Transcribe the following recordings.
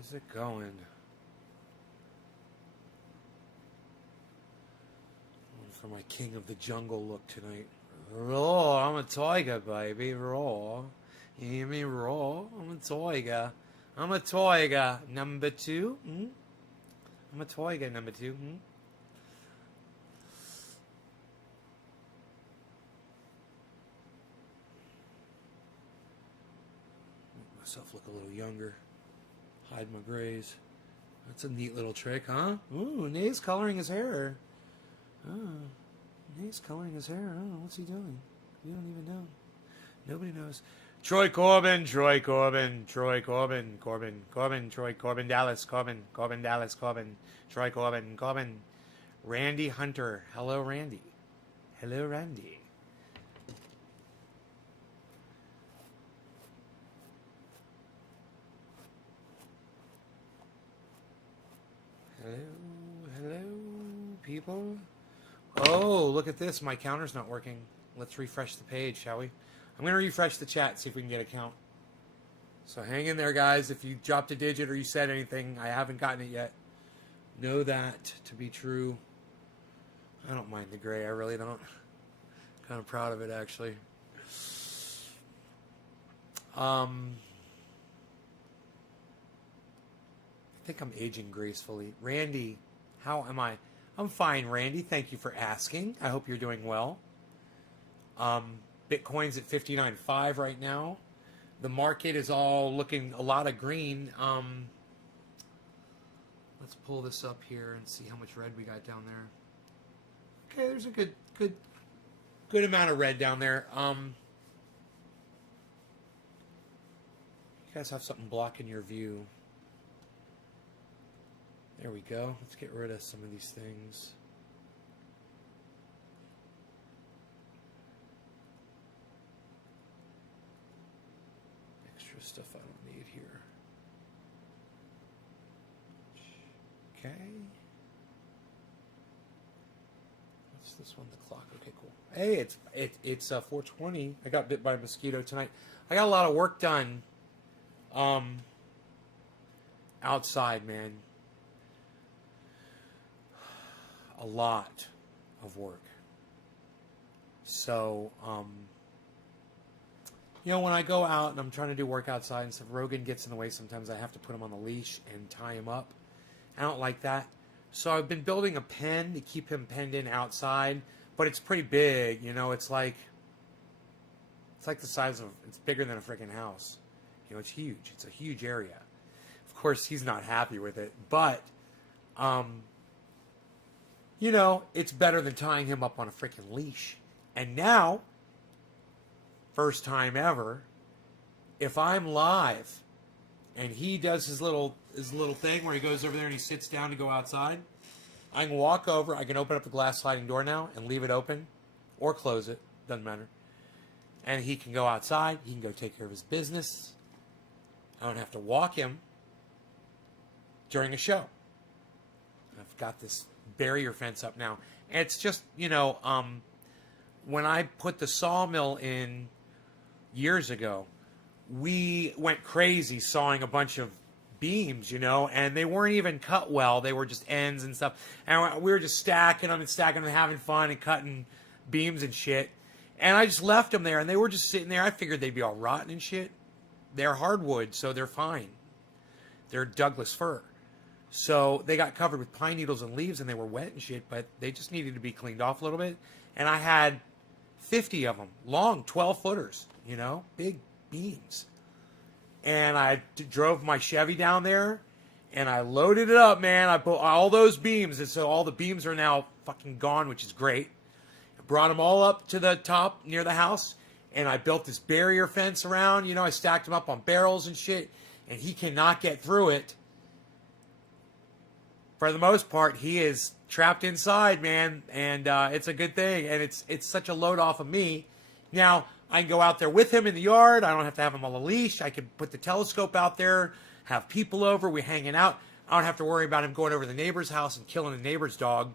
is it going? For my King of the Jungle look tonight. Raw, I'm a tiger, baby. Raw. You hear me? Raw. I'm a tiger. I'm a tiger. Number two. I'm a tiger, number two. Make myself look a little younger. Hide my grays. That's a neat little trick, huh? Ooh, Nate's coloring his hair. Oh, Nate's coloring his hair. Oh, what's he doing? You don't even know. Nobody knows. Troy Corbin, Troy Corbin, Troy Corbin, Corbin, Corbin, Troy Corbin, Dallas, Corbin, Corbin, Dallas, Corbin, Troy Corbin, Corbin, Randy Hunter. Hello, Randy. Hello, Randy. Hello, hello, people. Oh, look at this. My counter's not working. Let's refresh the page, shall we? I'm going to refresh the chat, see if we can get a count. So hang in there, guys. If you dropped a digit or you said anything, I haven't gotten it yet. Know that to be true. I don't mind the gray. I really don't. Kind of proud of it, actually. I think I'm aging gracefully. Randy, how am I? I'm fine, Randy. Thank you for asking. I hope you're doing well. Bitcoin's at 59.5 right now. The market is all looking a lot of green. Let's pull this up here and see how much red we got down there. Okay, there's a good amount of red down there. You guys have something blocking your view. There we go. Let's get rid of some of these things. Extra stuff I don't need here. Okay. What's this one? The clock. Okay, cool. Hey, it's 4:20. I got bit by a mosquito tonight. I got a lot of work done. Outside, man. A lot of work. So, you know, when I go out and I'm trying to do work outside and stuff, Rogan gets in the way sometimes. I have to put him on the leash and tie him up. I don't like that. So I've been building a pen to keep him penned in outside, but it's pretty big. You know, it's like the size of, it's bigger than a freaking house. You know, it's huge. It's a huge area. Of course, he's not happy with it, but, you know, it's better than tying him up on a freaking leash. And now, first time ever, if I'm live and he does his little thing where he goes over there and he sits down to go outside, I can walk over, I can open up the glass sliding door now and leave it open or close it, doesn't matter. And he can go outside, he can go take care of his business. I don't have to walk him during a show. I've got this barrier fence up now. And it's just, you know, when I put the sawmill in years ago, we went crazy sawing a bunch of beams, you know, and they weren't even cut well. They were just ends and stuff. And we were just stacking them and having fun and cutting beams and shit. And I just left them there, and they were just sitting there. I figured they'd be all rotten and shit. They're hardwood, so they're fine. They're Douglas fir. So they got covered with pine needles and leaves, and they were wet and shit, but they just needed to be cleaned off a little bit. And I had 50 of them, long, 12-footers, you know, big beams. And I drove my Chevy down there, and I loaded it up, man. I put all those beams, and so all the beams are now fucking gone, which is great. I brought them all up to the top near the house, and I built this barrier fence around. You know, I stacked them up on barrels and shit, and he cannot get through it. For the most part, he is trapped inside, man, and it's a good thing, and it's such a load off of me. Now, I can go out there with him in the yard. I don't have to have him on a leash. I can put the telescope out there, have people over, we're hanging out. I don't have to worry about him going over to the neighbor's house and killing the neighbor's dog,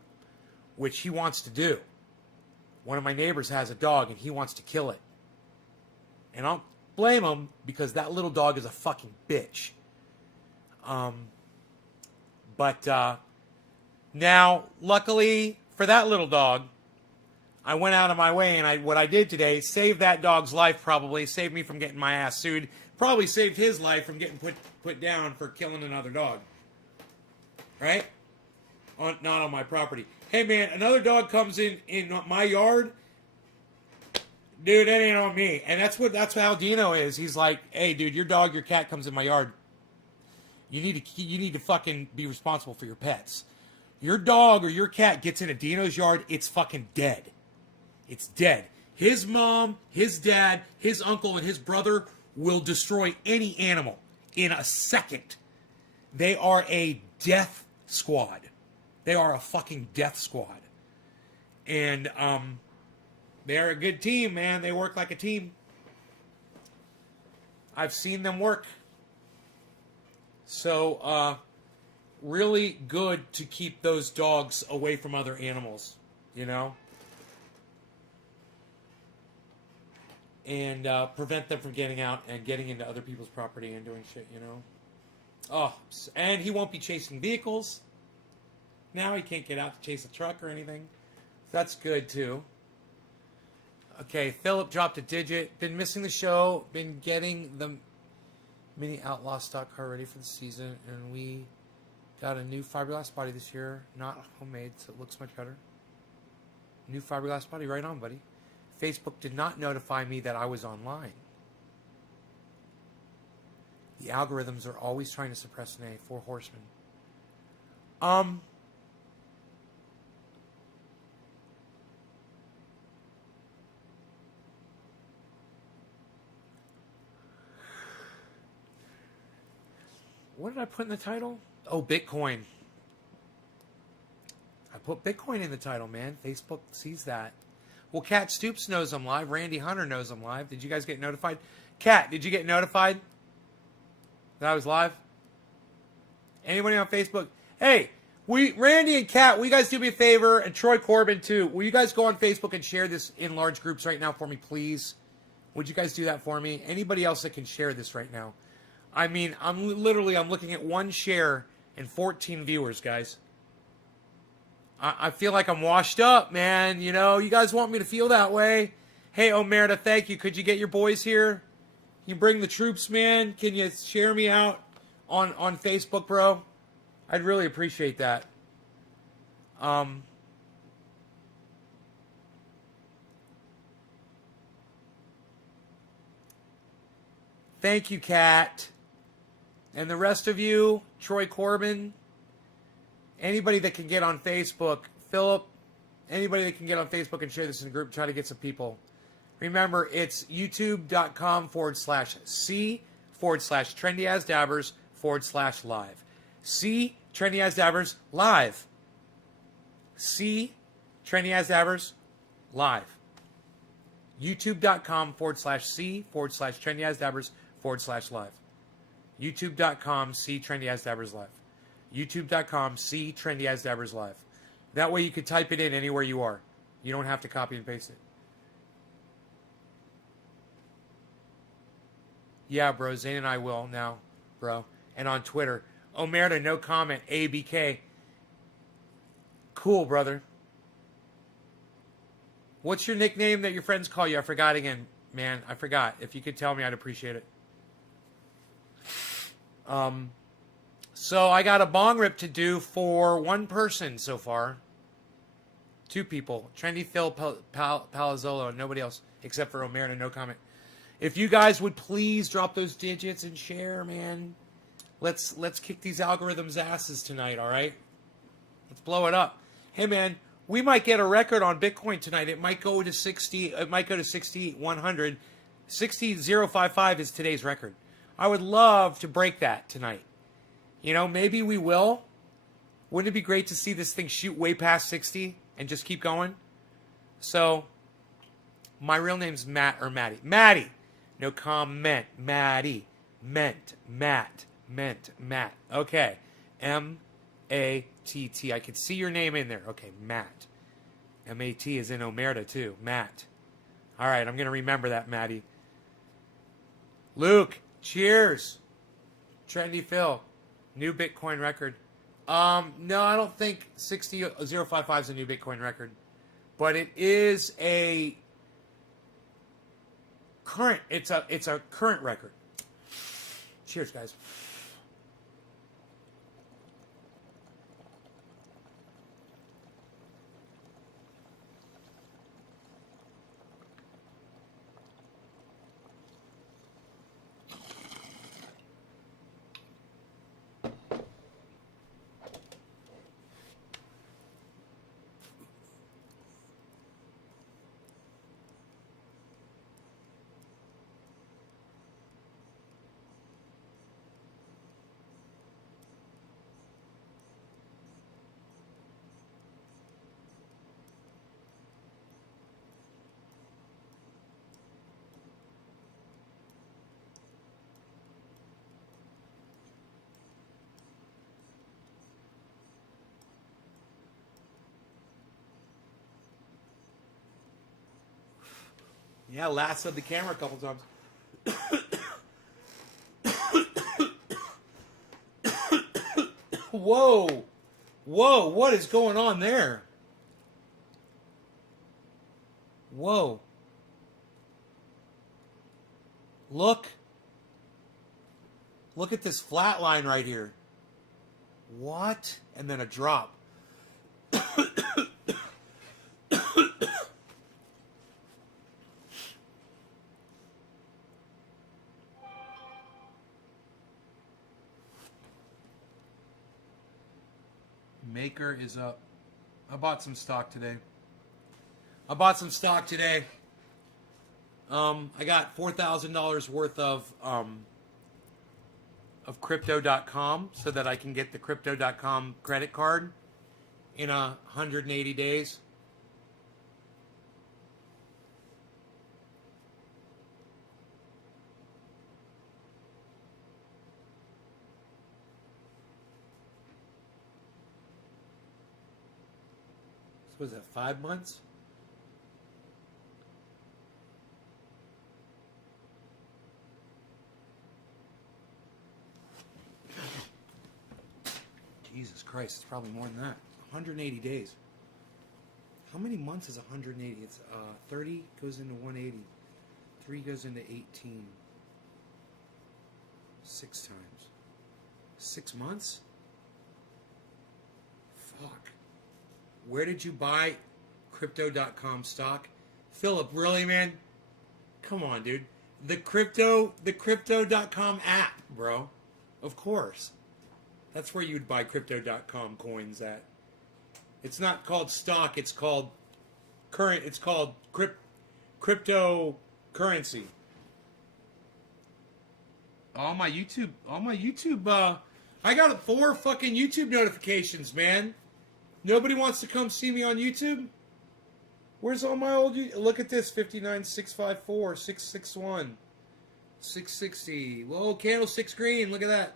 which he wants to do. One of my neighbors has a dog, and he wants to kill it. And I don't blame him, because that little dog is a fucking bitch. But now, luckily for that little dog, I went out of my way, and what I did today saved that dog's life. Probably saved me from getting my ass sued. Probably saved his life from getting put down for killing another dog. Right? Not on my property. Hey man, another dog comes in my yard. Dude, that ain't on me. And that's how Dino is. He's like, hey, dude, your dog, your cat comes in my yard. You need to fucking be responsible for your pets. Your dog or your cat gets into Dino's yard, it's fucking dead. It's dead. His mom, his dad, his uncle, and his brother will destroy any animal in a second. They are a death squad. They are a fucking death squad. And they're a good team, man. They work like a team. I've seen them work. So, really good to keep those dogs away from other animals, you know? And prevent them from getting out and getting into other people's property and doing shit, you know? Oh, and he won't be chasing vehicles. Now he can't get out to chase a truck or anything. That's good, too. Okay, Philip dropped a digit. Been missing the show. Been getting the mini Outlaw stock car ready for the season. And we got a new fiberglass body this year. Not homemade, so it looks much better. New fiberglass body. Right on, buddy. Facebook did not notify me that I was online. The algorithms are always trying to suppress an A. 4 Horsemen. What did I put in the title? Oh, Bitcoin. I put Bitcoin in the title, man. Facebook sees that. Well, Kat Stoops knows I'm live. Randy Hunter knows I'm live. Did you guys get notified? Kat, did you get notified that I was live? Anybody on Facebook? Hey, Randy and Kat, will you guys do me a favor? And Troy Corbin, too. Will you guys go on Facebook and share this in large groups right now for me, please? Would you guys do that for me? Anybody else that can share this right now? I mean, I'm looking at one share and 14 viewers, guys. I feel like I'm washed up, man. You know, you guys want me to feel that way. Hey, Omerta, thank you. Could you get your boys here? Can you bring the troops, man? Can you share me out on Facebook, bro? I'd really appreciate that. Thank you, Kat. And the rest of you, Troy Corbin, anybody that can get on Facebook, Philip, anybody that can get on Facebook and share this in a group, try to get some people. Remember, it's youtube.com/c/trendyasdabbers/live. C Trendy As Dabbers live. C Trendy As Dabbers live. youtube.com/c/Trendy As Dabbers/live. youtube.com C Trendy As Dabbers live. youtube.com C Trendy As Dabbers live. That way you can type it in anywhere you are. You don't have to copy and paste it. Yeah, bro. Zane and I will now, bro. And on Twitter. Omerta, no comment. ABK. Cool, brother. What's your nickname that your friends call you? I forgot again, man. I forgot. If you could tell me, I'd appreciate it. So I got a bong rip to do for one person so far. Two people. Trendy Phil Palazzolo and nobody else except for Omerta, no comment. If you guys would please drop those digits and share, man. Let's kick these algorithms' asses tonight, all right? Let's blow it up. Hey, man, we might get a record on Bitcoin tonight. It might go to 60. It might go to 60,100. 60,055 is today's record. I would love to break that tonight. You know, maybe we will. Wouldn't it be great to see this thing shoot way past 60 and just keep going? So, my real name's Matt or Maddie. Maddie. No comment. Maddie. Meant. Matt. Meant. Matt. Okay. M-A-T-T. I can see your name in there. Okay, Matt. M-A-T is in Omerta, too. Matt. All right, I'm going to remember that, Maddie. Luke, cheers. Trendy Phil. New Bitcoin record. No, I don't think 60055 is a new Bitcoin record, but it is a current. It's a current record. Cheers, guys. Yeah, lassoed the camera a couple times. Whoa. Whoa, what is going on there? Whoa. Look. Look at this flat line right here. What? And then a drop. Maker is up. I bought some stock today. I got $4,000 worth of crypto.com so that I can get the crypto.com credit card in 180 days. So was that 5 months? Jesus Christ, it's probably more than that. 180 days. How many months is 180? It's 30 goes into 180. 3 goes into 18. 6 times. 6 months? Fuck. Where did you buy crypto.com stock? Philip, really, man? Come on, dude. The crypto.com app, bro. Of course. That's where you'd buy crypto.com coins at. It's not called stock, it's called current, it's called cryptocurrency. All my YouTube, I got 4 fucking YouTube notifications, man. Nobody wants to come see me on YouTube? Where's all my old... Look at this, 59654, 661, 660. Whoa, candlestick's green, look at that.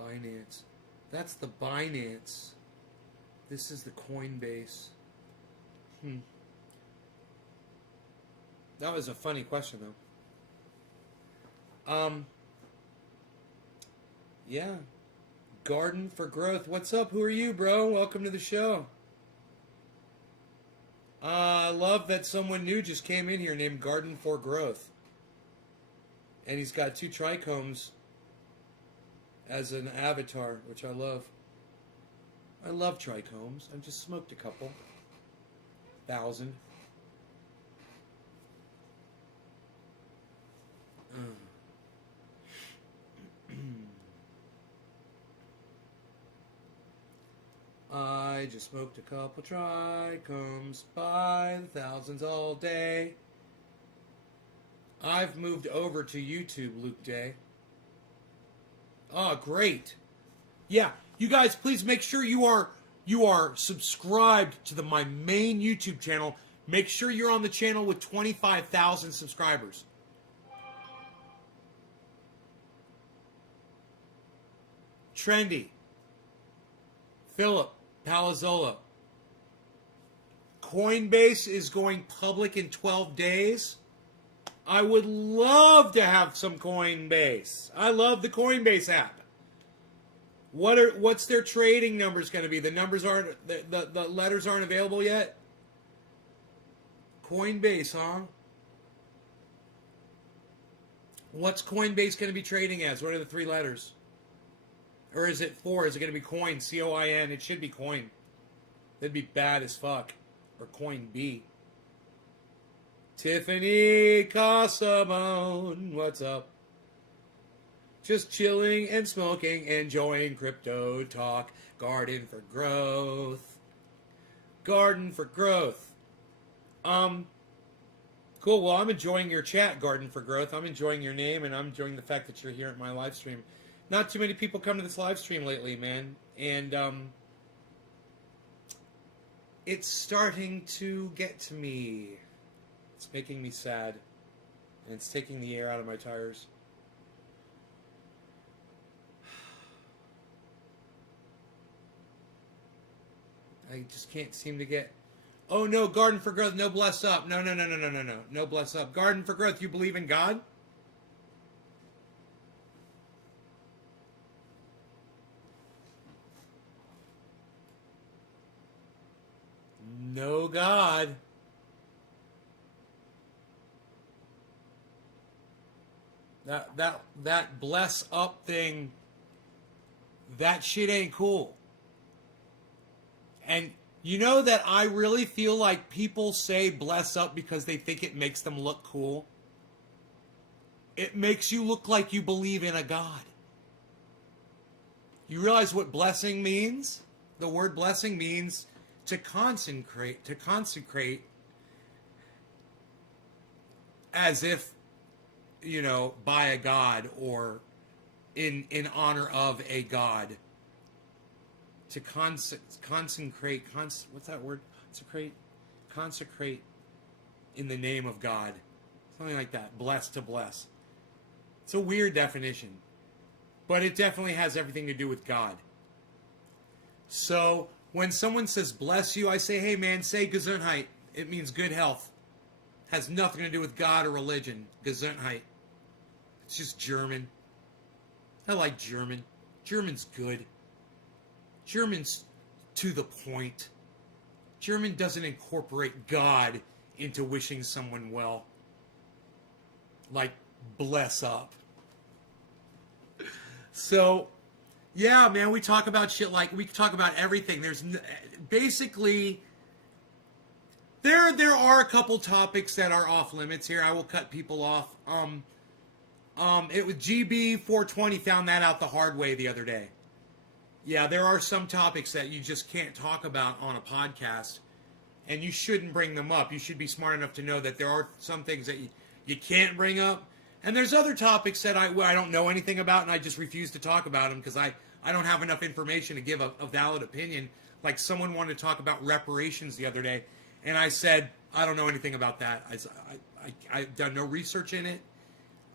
Binance. That's the Binance. This is the Coinbase. That was a funny question, though. Yeah. Garden for Growth. What's up? Who are you, bro? Welcome to the show. I love that someone new just came in here named Garden for Growth. And he's got 2 trichomes as an avatar, which I love. I love trichomes. I just smoked a couple. 1,000. I just smoked a couple trichomes by the thousands all day. I've moved over to YouTube, Luke Day. Oh, great. Yeah, you guys, please make sure you are subscribed to my main YouTube channel. Make sure you're on the channel with 25,000 subscribers. Trendy. Philip Palazzola. Coinbase is going public in 12 days. I would love to have some Coinbase. I love the Coinbase app. What's their trading numbers going to be? The numbers aren't the letters aren't available yet. Coinbase, huh? What's Coinbase going to be trading as? What are the three letters? Or is it four? Is it going to be coin? COIN? It should be coin. That'd be bad as fuck. Or coin B. Tiffany Casamone, what's up? Just chilling and smoking, enjoying crypto talk. Garden for growth. Garden for growth. Cool. Well, I'm enjoying your chat, Garden for Growth. I'm enjoying your name, and I'm enjoying the fact that you're here at my live stream. Not too many people come to this live stream lately, man. And it's starting to get to me. It's making me sad. And it's taking the air out of my tires. I just can't seem to get... Oh, no, Garden for Growth, no bless up. No. No bless up. Garden for Growth, you believe in God? No God. That bless up thing, that shit ain't cool. And you know that I really feel like people say bless up because they think it makes them look cool. It makes you look like you believe in a God. You realize what blessing means? The word blessing means to consecrate as if, you know, by a God or in honor of a God. To consecrate, what's that word? Consecrate in the name of God. Something like that. Bless to bless. It's a weird definition. But it definitely has everything to do with God. So, when someone says bless you, I say, hey man, say Gesundheit. It means good health. Has nothing to do with God or religion. Gesundheit. It's just German. I like German. German's good. German's to the point. German doesn't incorporate God into wishing someone well. Like, bless up. So, yeah, man, we talk about shit like, we talk about everything. There's basically, there are a couple topics that are off limits here. I will cut people off. It was GB420 found that out the hard way the other day. Yeah, there are some topics that you just can't talk about on a podcast, and you shouldn't bring them up. You should be smart enough to know that there are some things that you can't bring up, and there's other topics that I don't know anything about, and I just refuse to talk about them because I don't have enough information to give a valid opinion. Like someone wanted to talk about reparations the other day, and I said, I don't know anything about that. I've done no research in it.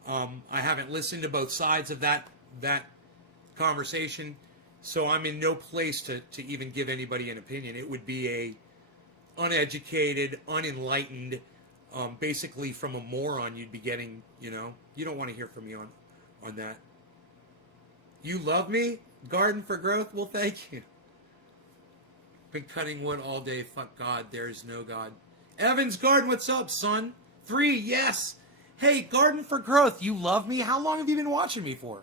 I haven't listened to both sides of that conversation. So I'm in no place to even give anybody an opinion. It would be a uneducated, unenlightened, basically from a moron you'd be getting, you know. You don't want to hear from me on that. You love me? Garden for Growth? Well, thank you. Been cutting wood all day. Fuck God. There is no God. Evans Garden, what's up, son? 3, yes. Hey, Garden for Growth, you love me? How long have you been watching me for?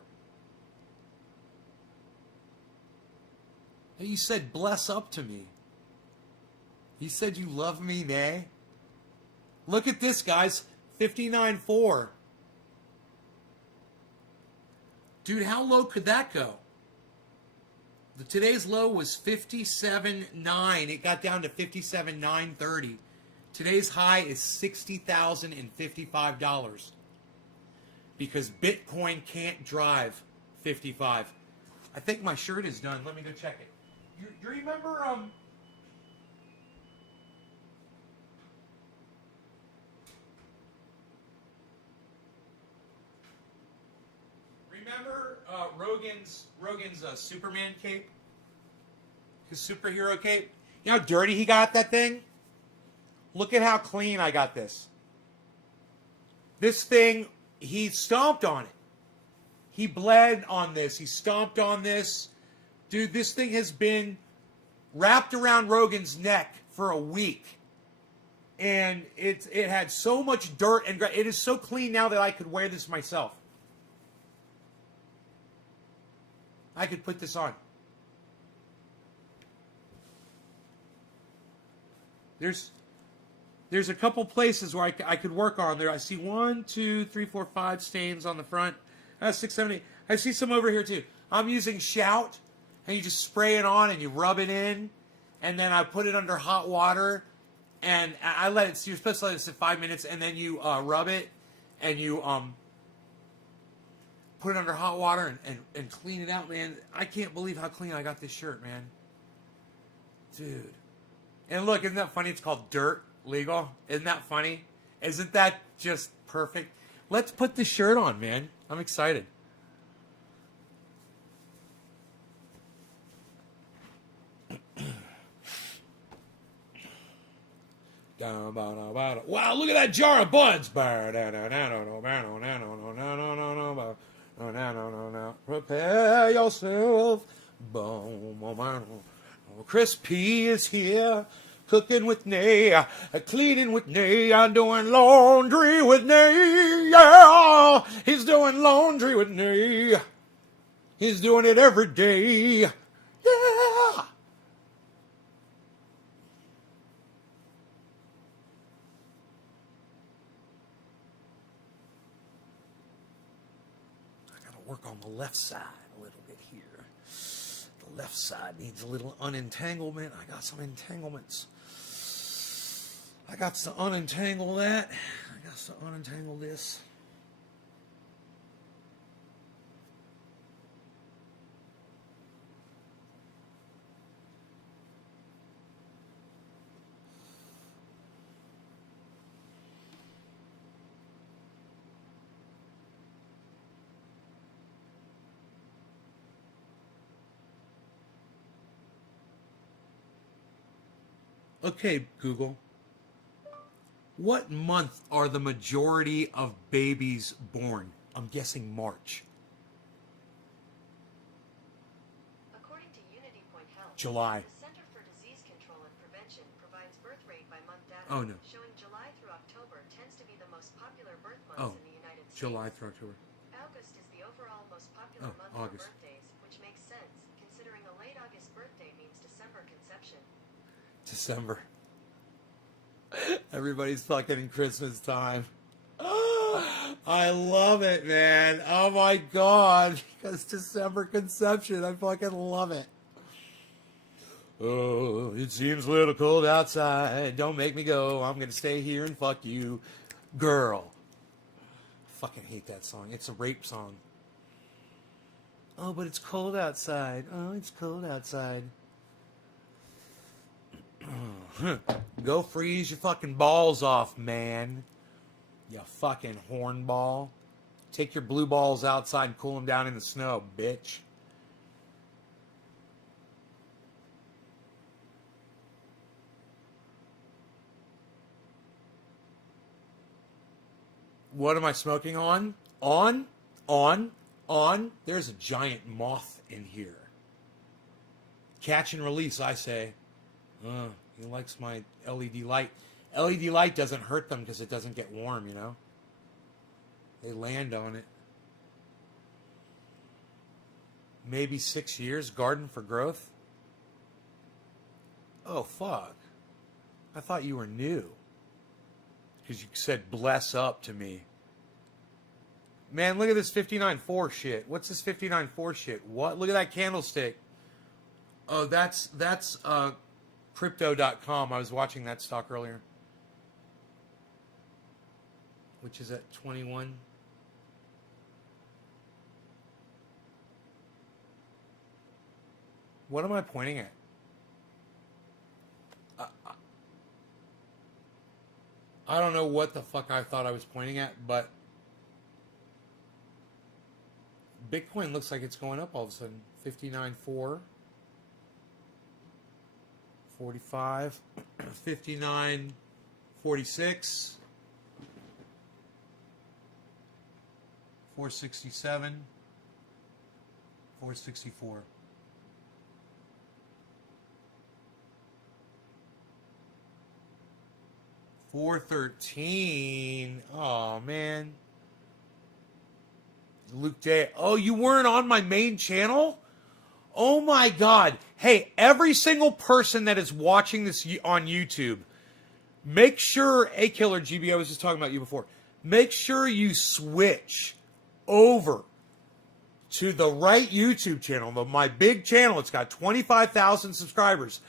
You said bless up to me. You said you love me, nay? Look at this, guys. 59.4. Dude, how low could that go? Today's low was 57.9. It got down to 57.930. Today's high is $60,055. Because Bitcoin can't drive 55. I think my shirt is done. Let me go check it. You remember, Rogan's Superman cape? His superhero cape. You know how dirty he got that thing? Look at how clean I got this. This thing, he stomped on it. He bled on this. He stomped on this. Dude, this thing has been wrapped around Rogan's neck for a week. And it had so much dirt and it is so clean now that I could wear this myself. I could put this on. There's a couple places where I could work on there. I see 1, 2, 3, 4, 5 stains on the front. 6, 7, 8. I see some over here too. I'm using Shout, and you just spray it on and you rub it in, and then I put it under hot water, and I let it. You're supposed to let it sit 5 minutes, and then you rub it, and you put it under hot water and clean it out, man. I can't believe how clean I got this shirt, man. Dude. And look, isn't that funny? It's called Dirt Legal. Isn't that funny? Isn't that just perfect? Let's put the shirt on, man. I'm excited. Wow, look at that jar of buds. Prepare yourself. Chris P is here. Cooking with Nay, cleaning with Nay, I'm doing laundry with Nay, yeah! He's doing laundry with Nay. He's doing it every day, yeah! I gotta work on the left side a little bit here. The left side needs a little unentanglement. I got some entanglements. I got to unentangle that. I got to unentangle this. Okay, Google. What month are the majority of babies born? I'm guessing March. According to Unity Point Health, July. the Center for Disease Control and Prevention provides birth rate by month data, Oh, no. showing July through October tends to be the most popular birth months in the United States. July through October. August is the overall most popular month for August. birthdays, which makes sense, considering a late August birthday means December conception. December. Everybody's fucking in Christmas time. I love it, man. Oh my God. Because December conception. I fucking love it. Oh, it seems a little cold outside. Don't make me go. I'm going to stay here and fuck you. Girl. I fucking hate that song. It's a rape song. Oh, but it's cold outside. Oh, it's cold outside. Go freeze your fucking balls off, man. You fucking hornball. Take your blue balls outside and cool them down in the snow, bitch. What am I smoking on? On. There's a giant moth in here. Catch and release, I say. He likes my LED light. LED light doesn't hurt them because it doesn't get warm, you know? They land on it. Maybe 6 years, garden for growth? Oh, fuck. I thought you were new. Because you said bless up to me. Man, look at this 59.4 shit. What's this 59.4 shit? What? Look at that candlestick. Oh, that's Crypto.com. I was watching that stock earlier. Which is at 21. What am I pointing at? I don't know what the fuck I thought I was pointing at, but Bitcoin looks like it's going up all of a sudden. 59.4. 45, 59, 46, 467, 464. 413. Oh man. Luke Day. Oh, you weren't on my main channel? Oh my God. Hey, every single person that is watching this on YouTube, make sure, A Killer GB, I was just talking about you before. Make sure you switch over to the right YouTube channel, my big channel. It's got 25,000 subscribers.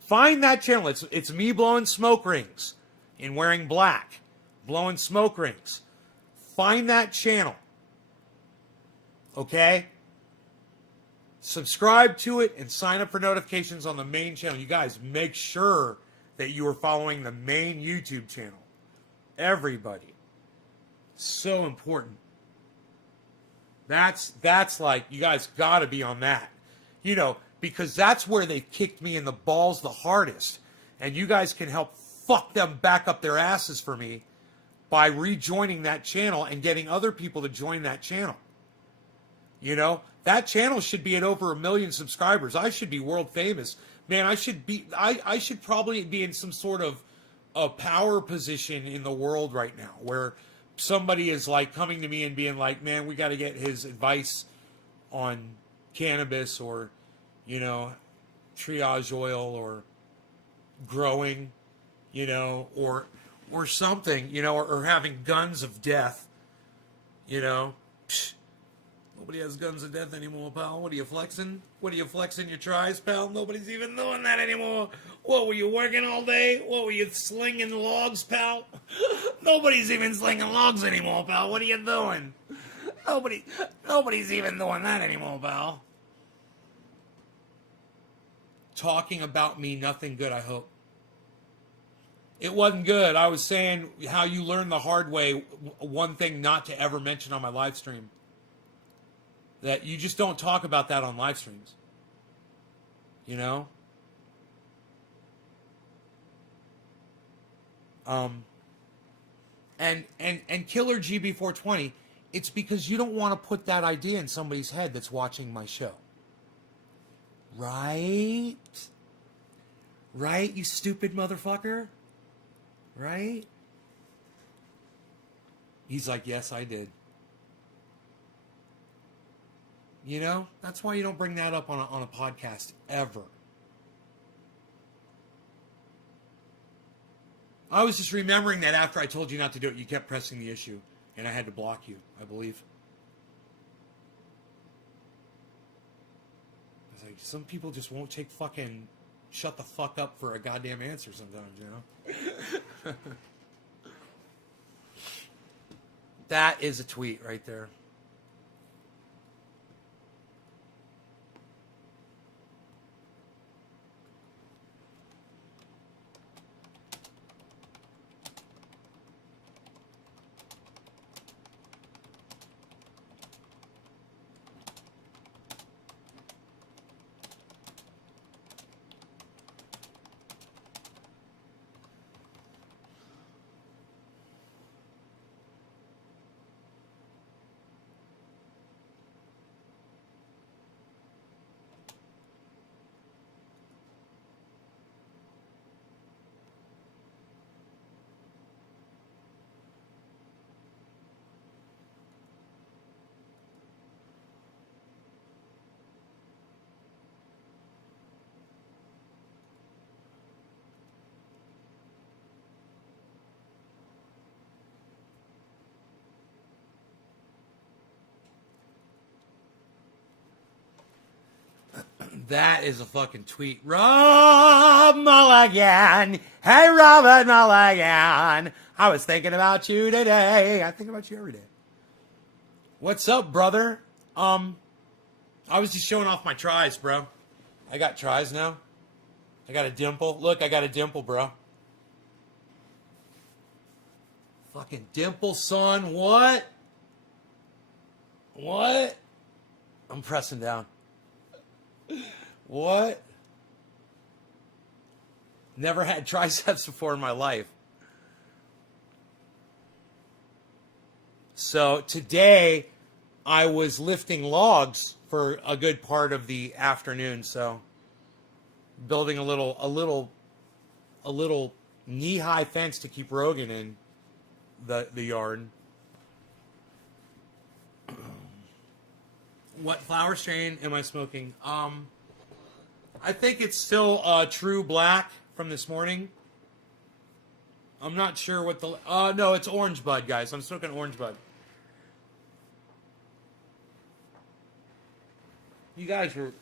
Find that channel. It's me blowing smoke rings and wearing black, blowing smoke rings. Find that channel. Okay? Subscribe to it and sign up for notifications on the main channel. You guys, make sure that you are following the main YouTube channel. Everybody. So important. That's like, you guys got to be on that. You know, because that's where they kicked me in the balls the hardest. And you guys can help fuck them back up their asses for me by rejoining that channel and getting other people to join that channel. You know, that channel should be at over 1 million subscribers. I should be world famous. Man, I should probably be in some sort of a power position in the world right now where somebody is like coming to me and being like, man, we got to get his advice on cannabis or, you know, triage oil or growing, you know, or something, you know, or having guns of death, you know. Psh, nobody has guns of death anymore, pal. What are you flexing? What are you flexing your tries, pal? Nobody's even doing that anymore. What, were you working all day? What, were you slinging logs, pal? Nobody's even slinging logs anymore, pal. What are you doing? Nobody's even doing that anymore, pal. Talking about me, nothing good, I hope. It wasn't good. I was saying how you learn the hard way, one thing not to ever mention on my live stream. That you just don't talk about that on live streams. You know? And Killer GB420, it's because you don't want to put that idea in somebody's head that's watching my show. Right? Right, you stupid motherfucker? Right? He's like, yes, I did. You know, that's why you don't bring that up on a podcast ever. I was just remembering that after I told you not to do it, you kept pressing the issue, and I had to block you, I believe. I was like, some people just won't take fucking shut the fuck up for a goddamn answer sometimes, you know? That is a tweet right there. That is a fucking tweet. Rob Mulligan. Hey, Robert Mulligan. I was thinking about you today. I think about you every day. What's up, brother? I was just showing off my tries, bro. I got tries now. I got a dimple. Look, I got a dimple, bro. Fucking dimple, son. What? What? I'm pressing down. What? Never had triceps before in my life. So today I was lifting logs for a good part of the afternoon. So building a little knee-high fence to keep Rogan in the yard. What flower strain am I smoking? I think it's still True Black from this morning. I'm not sure what the... no, it's Orange Bud, guys. I'm smoking Orange Bud. You guys were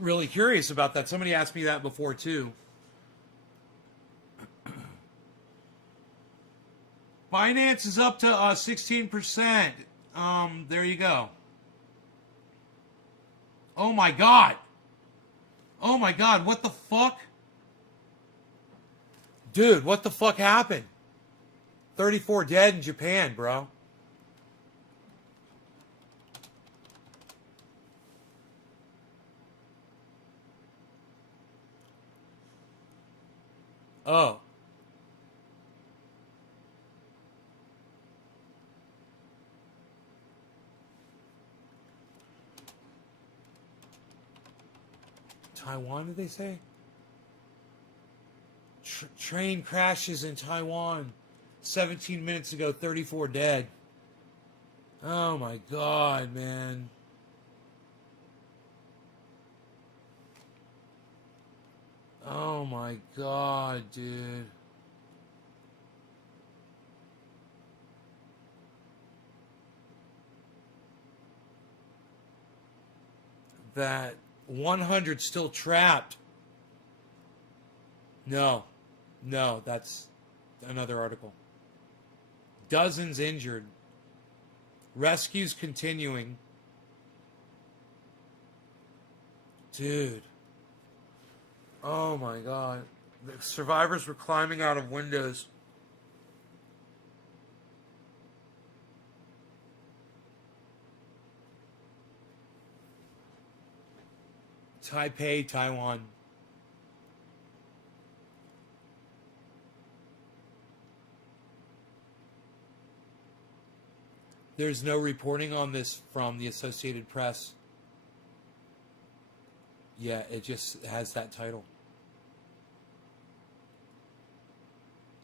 really curious about that. Somebody asked me that before, too. Binance is up to 16%. There you go. Oh, my God. Oh, my God. What the fuck? Dude, what the fuck happened? 34 dead in Japan, bro. Oh. Taiwan, did they say? Train crashes in Taiwan. 17 minutes ago, 34 dead. Oh my God, man. Oh my God, dude. That 100 still trapped. No, that's another article. Dozens injured. Rescues continuing. Dude. Oh my God. The survivors were climbing out of windows. Taipei, Taiwan. There's no reporting on this from the Associated Press. Yeah, it just has that title.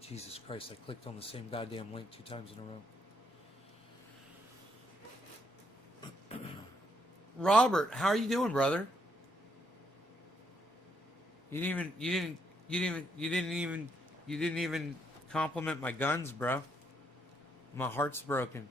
Jesus Christ, I clicked on the same goddamn link 2 times in a row. Robert, how are you doing, brother? You didn't even compliment my guns, bro. My heart's broken.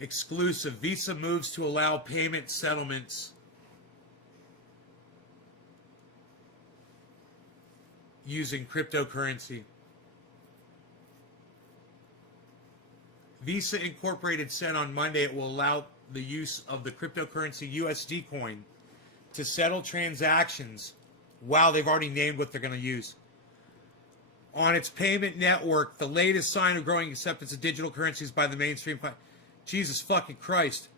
Exclusive. Visa moves to allow payment settlements using cryptocurrency. Visa Incorporated said on Monday it will allow the use of the cryptocurrency USD coin to settle transactions. Wow, they've already named what they're going to use. On its payment network, the latest sign of growing acceptance of digital currencies by the mainstream. Jesus fucking Christ.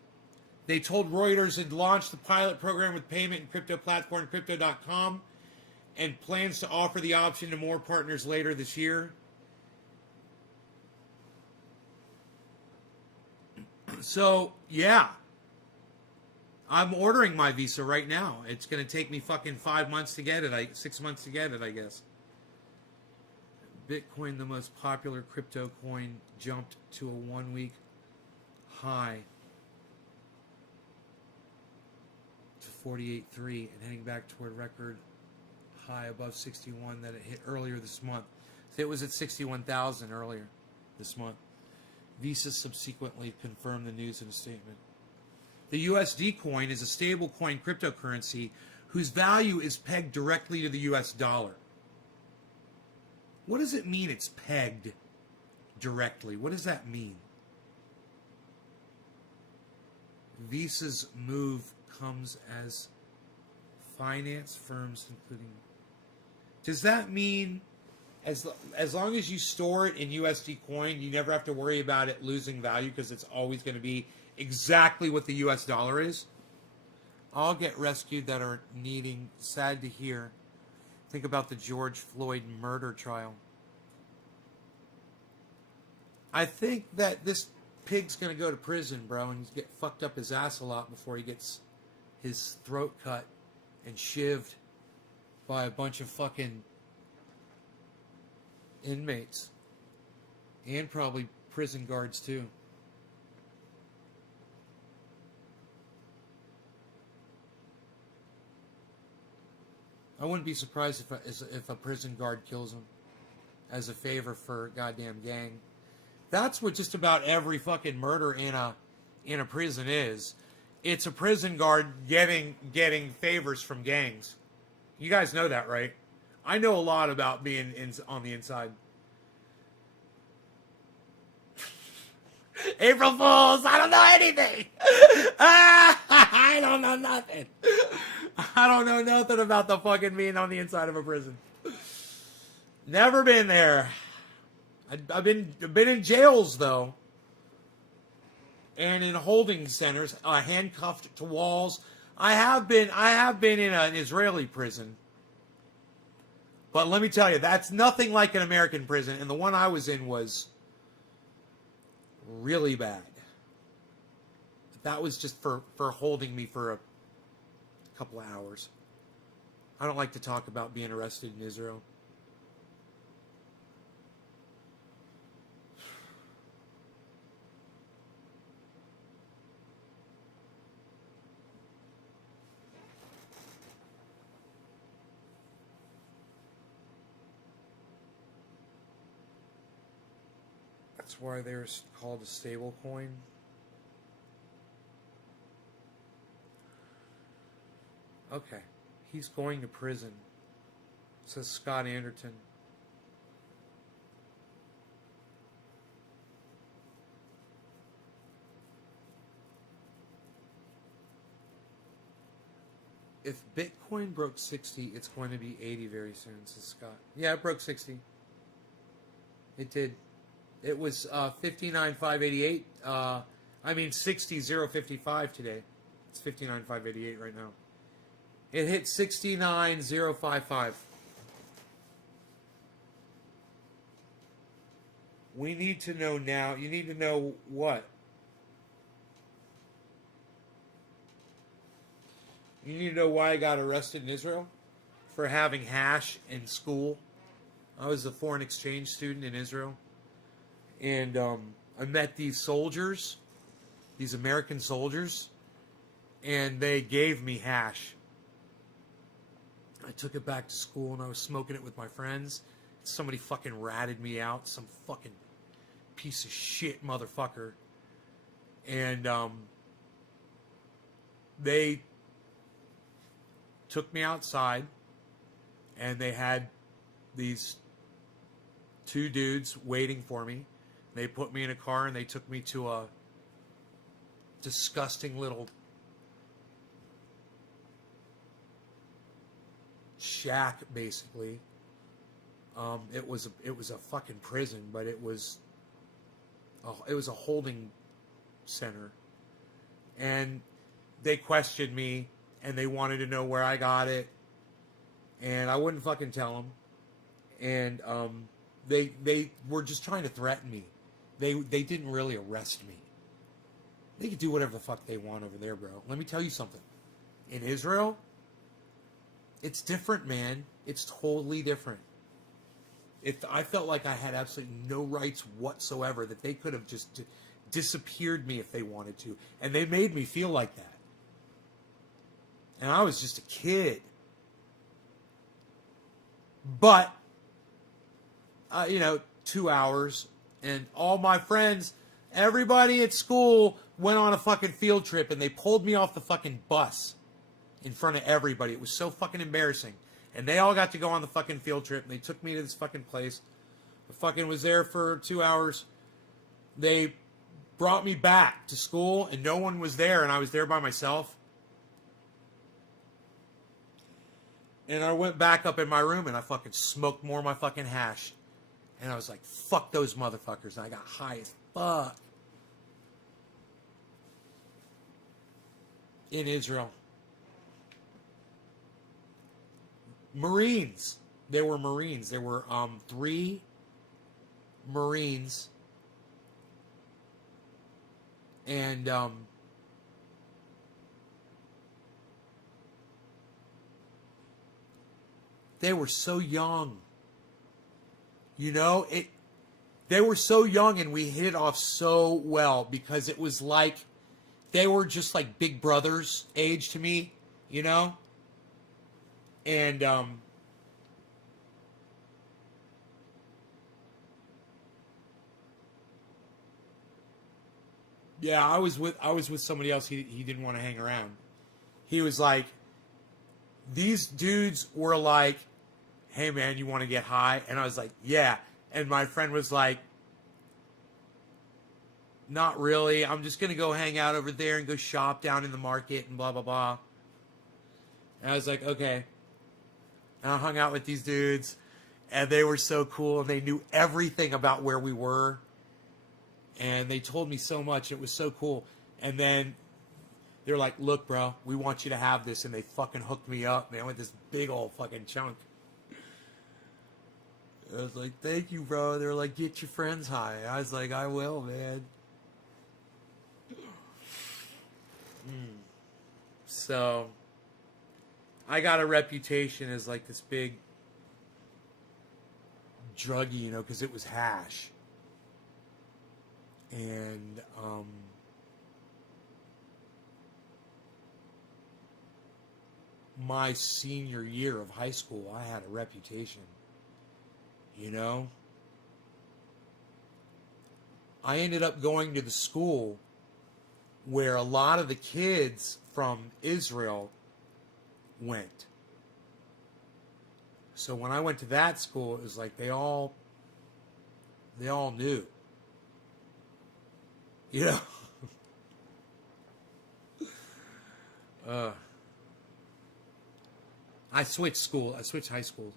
They told Reuters it launched the pilot program with payment and crypto platform Crypto.com and plans to offer the option to more partners later this year. So, yeah. I'm ordering my Visa right now. It's going to take me fucking 5 months to get it. 6 months to get it, I guess. Bitcoin, the most popular crypto coin, jumped to a 1-week high to 48.3 and heading back toward record high above 61 that it hit earlier this month. So it was at 61,000 earlier this month. Visa subsequently confirmed the news in a statement. The USD coin is a stable coin cryptocurrency whose value is pegged directly to the US dollar. What does it mean it's pegged directly? What does that mean? Visa's move comes as finance firms, including... Does that mean as long as you store it in USD coin, you never have to worry about it losing value because it's always going to be exactly what the US dollar is? All get rescued that are needing. Sad to hear. Think about the George Floyd murder trial. I think that this pig's going to go to prison, bro, and he's get fucked up his ass a lot before he gets his throat cut and shivved by a bunch of fucking inmates. And probably prison guards, too. I wouldn't be surprised if a prison guard kills him as a favor for a goddamn gang. That's what just about every fucking murder in a prison is. It's a prison guard getting favors from gangs. You guys know that, right? I know a lot about being on the inside. April Fools! I don't know anything! I don't know nothing. I don't know nothing about the fucking being on the inside of a prison. Never been there. I've been in jails though, and in holding centers, handcuffed to walls. I have been in an Israeli prison, but let me tell you, that's nothing like an American prison. And the one I was in was really bad. That was just for holding me for a couple of hours. I don't like to talk about being arrested in Israel. That's why they're called a stable coin. Okay. He's going to prison, says Scott Anderton. If Bitcoin broke 60, it's going to be 80 very soon, says Scott. Yeah, it broke 60. It did. It was 59,588. 60,055 today. It's 59,588 right now. It hit 69,055. We need to know now. You need to know what? You need to know why I got arrested in Israel? For having hash in school. I was a foreign exchange student in Israel. And I met these soldiers, these American soldiers, and they gave me hash. I took it back to school and I was smoking it with my friends. Somebody fucking ratted me out, some fucking piece of shit motherfucker. And they took me outside and they had these two dudes waiting for me. They put me in a car and they took me to a disgusting little shack, basically. It was a fucking prison, but it was a holding center. And they questioned me and they wanted to know where I got it, and I wouldn't fucking tell them. And they were just trying to threaten me. They didn't really arrest me. They could do whatever the fuck they want over there, bro. Let me tell you something. In Israel, it's different, man. It's totally different. I felt like I had absolutely no rights whatsoever, that they could have just disappeared me if they wanted to. And they made me feel like that. And I was just a kid. But, 2 hours. And all my friends, everybody at school went on a fucking field trip. And they pulled me off the fucking bus in front of everybody. It was so fucking embarrassing. And they all got to go on the fucking field trip. And they took me to this fucking place. I fucking was there for 2 hours. They brought me back to school. And no one was there. And I was there by myself. And I went back up in my room and I fucking smoked more of my fucking hash. And I was like, fuck those motherfuckers. And I got high as fuck. In Israel. Marines. They were Marines. There were 3 Marines. And they were so young. They were so young and we hit it off so well because it was like they were just like big brothers age to me, And yeah, I was with somebody else. He didn't want to hang around. He was like, these dudes were like, hey man, you want to get high? And I was like, yeah. And my friend was like, not really. I'm just going to go hang out over there and go shop down in the market and blah, blah, blah. And I was like, okay. And I hung out with these dudes and they were so cool and they knew everything about where we were. And they told me so much. It was so cool. And then they're like, look, bro, we want you to have this. And they fucking hooked me up, man, with this big old fucking chunk. I was like, thank you, bro. They're like, get your friends high. I was like, I will, man. So, I got a reputation as like this big druggie, because it was hash. And, my senior year of high school, I had a reputation. I ended up going to the school where a lot of the kids from Israel went. So when I went to that school, it was like they all knew. I switched high schools.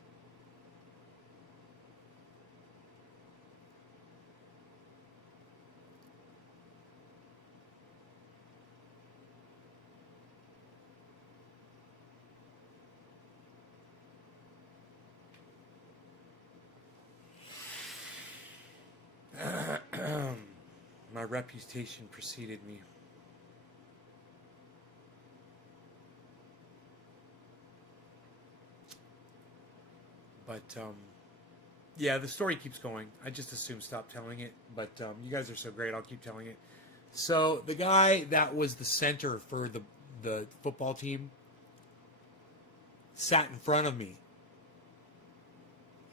My reputation preceded me. But, yeah, the story keeps going. I just assume stop telling it. But you guys are so great, I'll keep telling it. So the guy that was the center for the football team sat in front of me.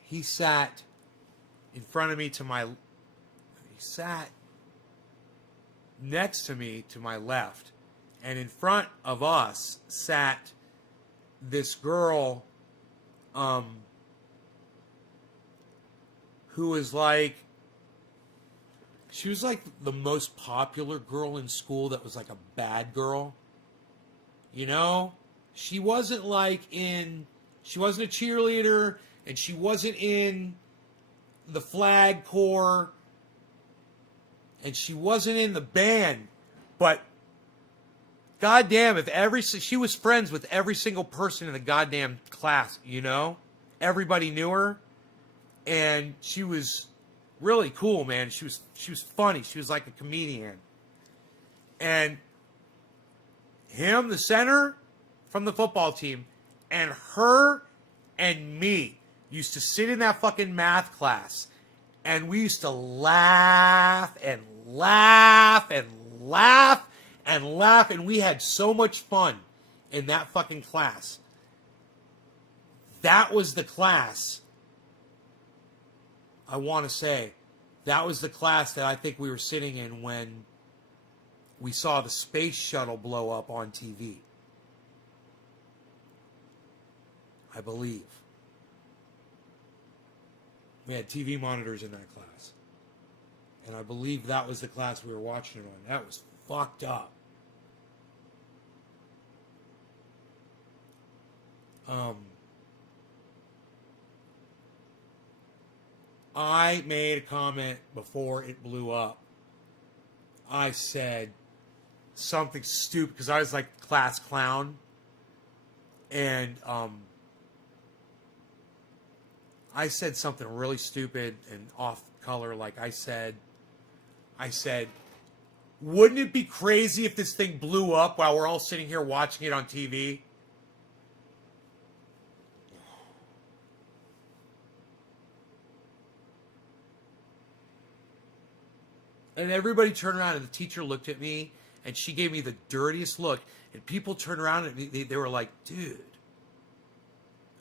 He sat in front of me he sat next to me to my left. And in front of us sat this girl who was like, she was like the most popular girl in school that was like a bad girl. She wasn't she wasn't a cheerleader and she wasn't in the flag corps and she wasn't in the band, but goddamn, she was friends with every single person in the goddamn class, everybody knew her, and she was really cool, man. She was funny. She was like a comedian, and him, the center from the football team, and her and me used to sit in that fucking math class, and we used to laugh and laugh and laugh and laugh, and we had so much fun. in that fucking class. That was the class, I want to say, that was the class that I think we were sitting in when we saw the space shuttle blow up on TV. I believe. We had TV monitors in that class. And I believe that was the class we were watching it on. That was fucked up. I made a comment before it blew up. I said something stupid because I was like class clown. And I said something really stupid and off color. Like I said, wouldn't it be crazy if this thing blew up while we're all sitting here watching it on TV? And everybody turned around and the teacher looked at me and she gave me the dirtiest look. And people turned around at me, they were like, dude.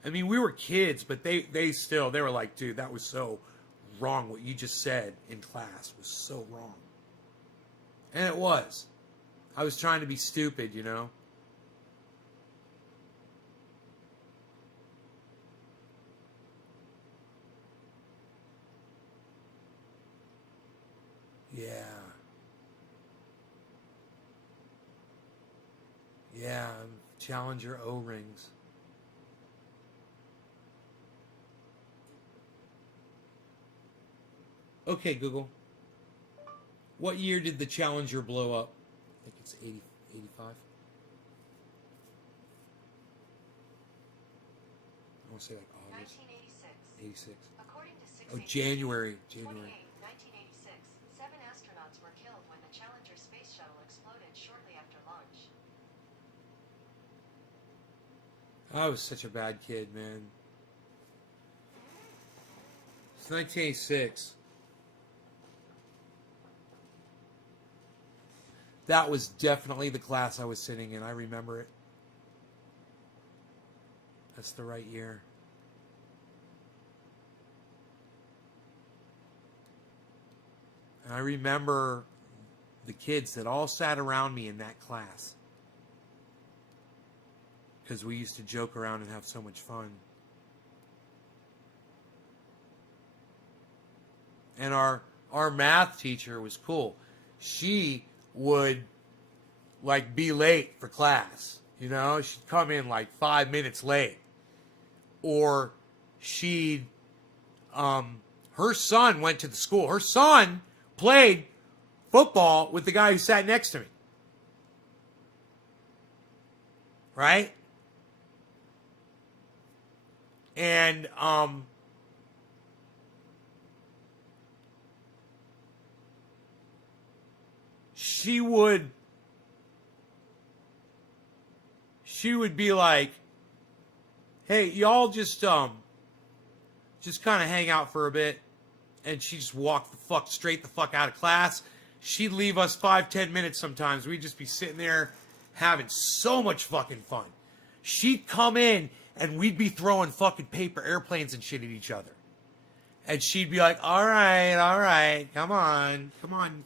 I mean, we were kids, but they were like, dude, that was so wrong. What you just said in class was so wrong. And it was. I was trying to be stupid, you know. Yeah. Yeah, Challenger O-rings. Okay, Google. What year did the Challenger blow up? I think it's 85. I want to say like August. 1986. 86. According to 6 Oh, January. 1986, 7 astronauts were killed when the Challenger space shuttle exploded shortly after launch. I was such a bad kid, man. It's 1986. That was definitely the class I was sitting in. I remember it. That's the right year. And I remember the kids that all sat around me in that class. Because we used to joke around and have so much fun. And our math teacher was cool. She would like be late for class. You know, she'd come in like 5 minutes late. Or she'd her son went to the school. Her son played football with the guy who sat next to me. Right? And she would be like, hey, y'all just kind of hang out for a bit. And she'd just walk straight the fuck out of class. She'd leave us 5-10 minutes sometimes. We'd just be sitting there having so much fucking fun. She'd come in and we'd be throwing fucking paper airplanes and shit at each other. And she'd be like, all right, come on,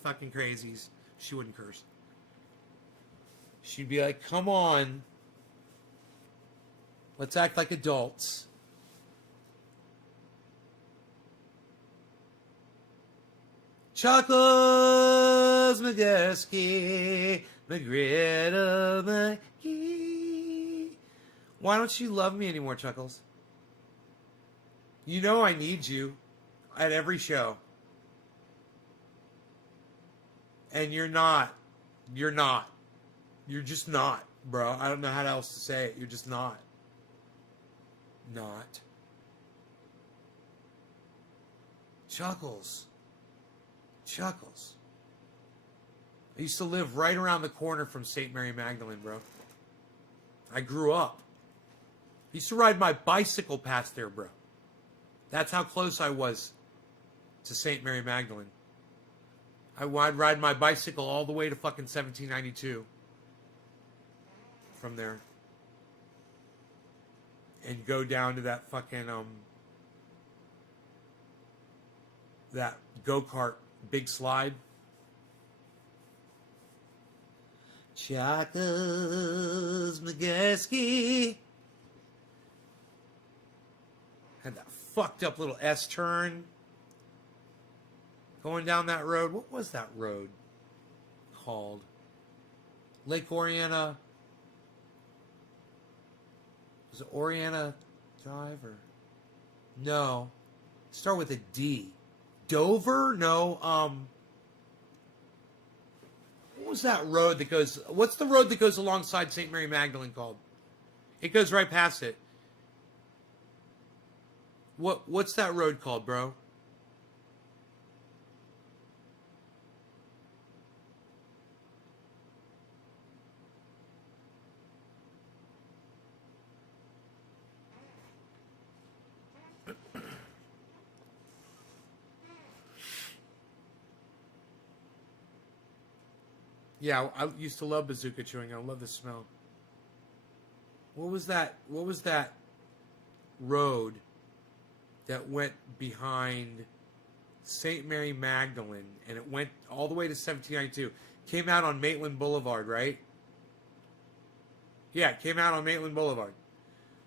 fucking crazies. She wouldn't curse. She'd be like, come on. Let's act like adults. Chuckles McGusky, McGriddle McGee. Why don't you love me anymore, Chuckles? You know I need you at every show. And you're not. You're not. You're just not, bro. I don't know how else to say it. You're just not. Not. Chuckles. Chuckles. I used to live right around the corner from St. Mary Magdalene, bro. I grew up. I used to ride my bicycle past there, bro. That's how close I was to St. Mary Magdalene. I'd ride my bicycle all the way to fucking 1792. From there. and go down to that fucking that go-kart big slide. Chaka's McGasky had that fucked up little S turn going down that road. What was that road called? Lake Oriana. Was it Oriana Drive or no? Start with a D. Dover? No. What was that road that goes? What's the road that goes alongside St. Mary Magdalene called? It goes right past it. What's that road called, bro? Yeah, I used to love bazooka chewing. I love the smell. What was that? What was that road that went behind St. Mary Magdalene and it went all the way to 1792? Came out on Maitland Boulevard, right? Yeah, it came out on Maitland Boulevard.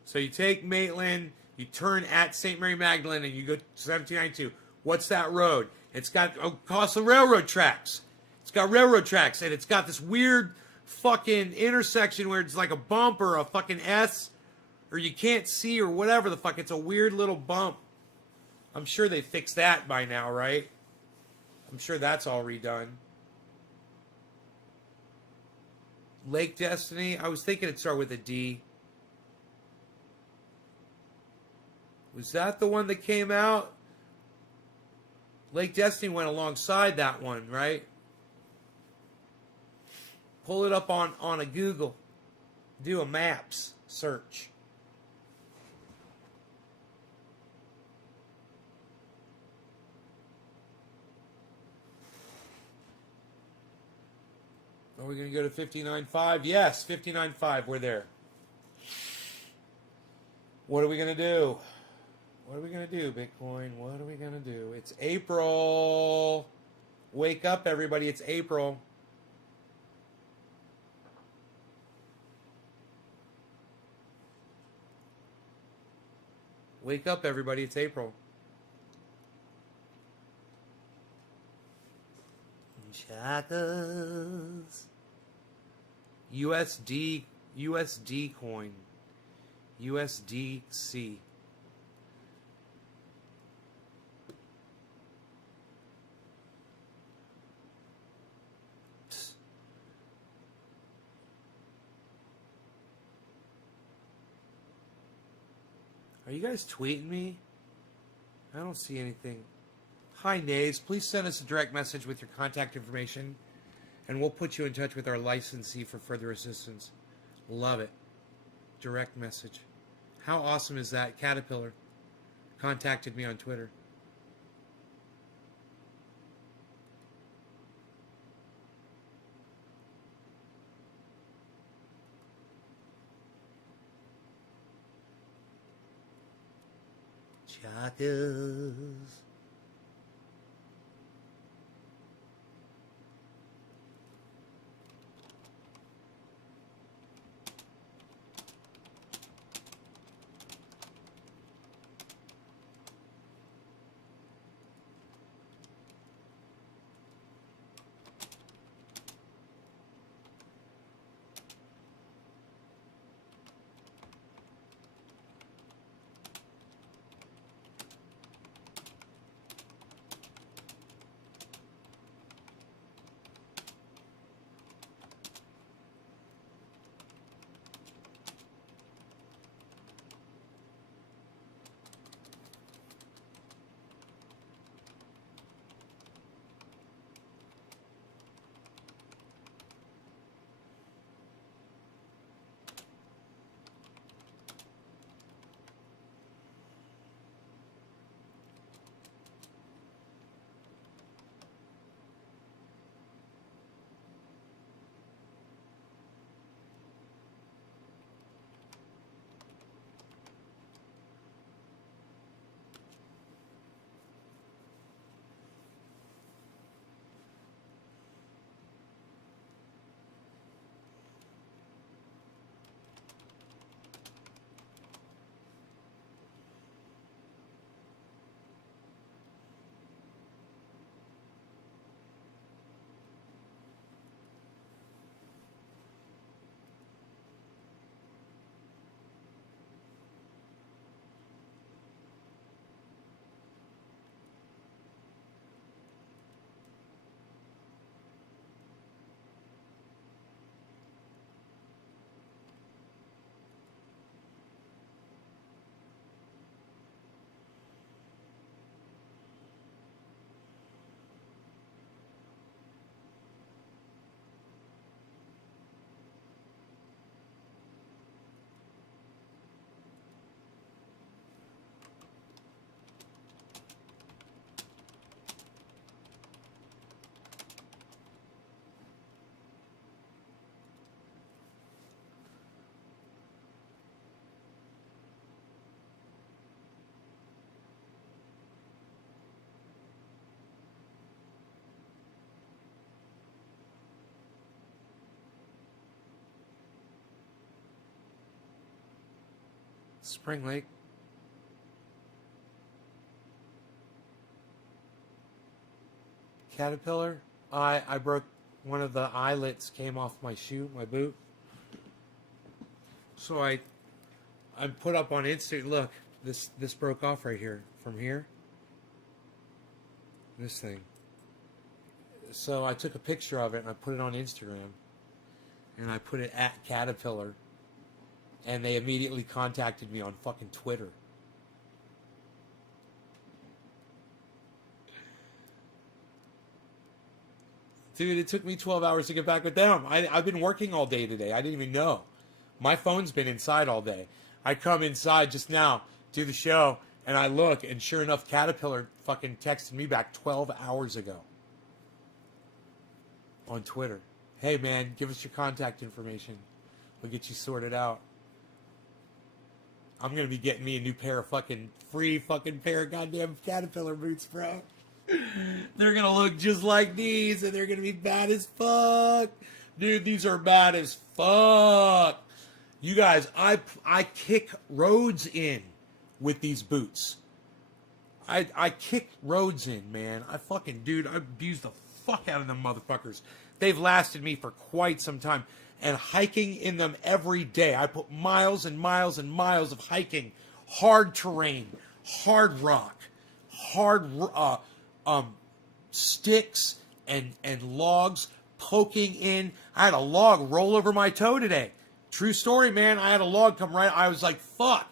So you take Maitland, you turn at St. Mary Magdalene, and you go to 1792. What's that road? It's got across the railroad tracks. It's got railroad tracks, and it's got this weird fucking intersection where it's like a bump or a fucking S, or you can't see or whatever the fuck. It's a weird little bump. I'm sure they fixed that by now, right? I'm sure that's all redone. Lake Destiny. I was thinking it'd start with a D. Was that the one that came out? Lake Destiny went alongside that one, right? Pull it up on a Google. Do a maps search. Are we going to go to 59.5? Yes, 59.5. We're there. What are we going to do? What are we going to do, Bitcoin? What are we going to do? It's April. Wake up, everybody. It's April. Wake up, everybody. It's April. Chakas. USD coin. USDC. Are you guys tweeting me? I don't see anything. Hi, Nays. Please send us a direct message with your contact information, and we'll put you in touch with our licensee for further assistance. Love it. Direct message. How awesome is that? Caterpillar contacted me on Twitter. Chakas. Spring Lake. Caterpillar. I broke one of the eyelets, came off my shoe, my boot. So I put up on Instagram. Look, this broke off right here from here. This thing. So I took a picture of it and I put it on Instagram. And I put it at Caterpillar. And they immediately contacted me on fucking Twitter. Dude, it took me 12 hours to get back with them. I've been working all day today. I didn't even know. My phone's been inside all day. I come inside just now, do the show, and I look, and sure enough, Caterpillar fucking texted me back 12 hours ago. On Twitter. Hey, man, give us your contact information. We'll get you sorted out. I'm going to be getting me a new pair of fucking free fucking pair of goddamn Caterpillar boots, bro. They're going to look just like these, and they're going to be bad as fuck. Dude, these are bad as fuck. You guys, I kick roads in with these boots. I kick roads in, man. I abuse the fuck out of them motherfuckers. They've lasted me for quite some time. And hiking in them every day. I put miles and miles and miles of hiking. Hard terrain. Hard rock. Hard sticks and logs poking in. I had a log roll over my toe today. True story, man. I had a log come right. I was like, fuck.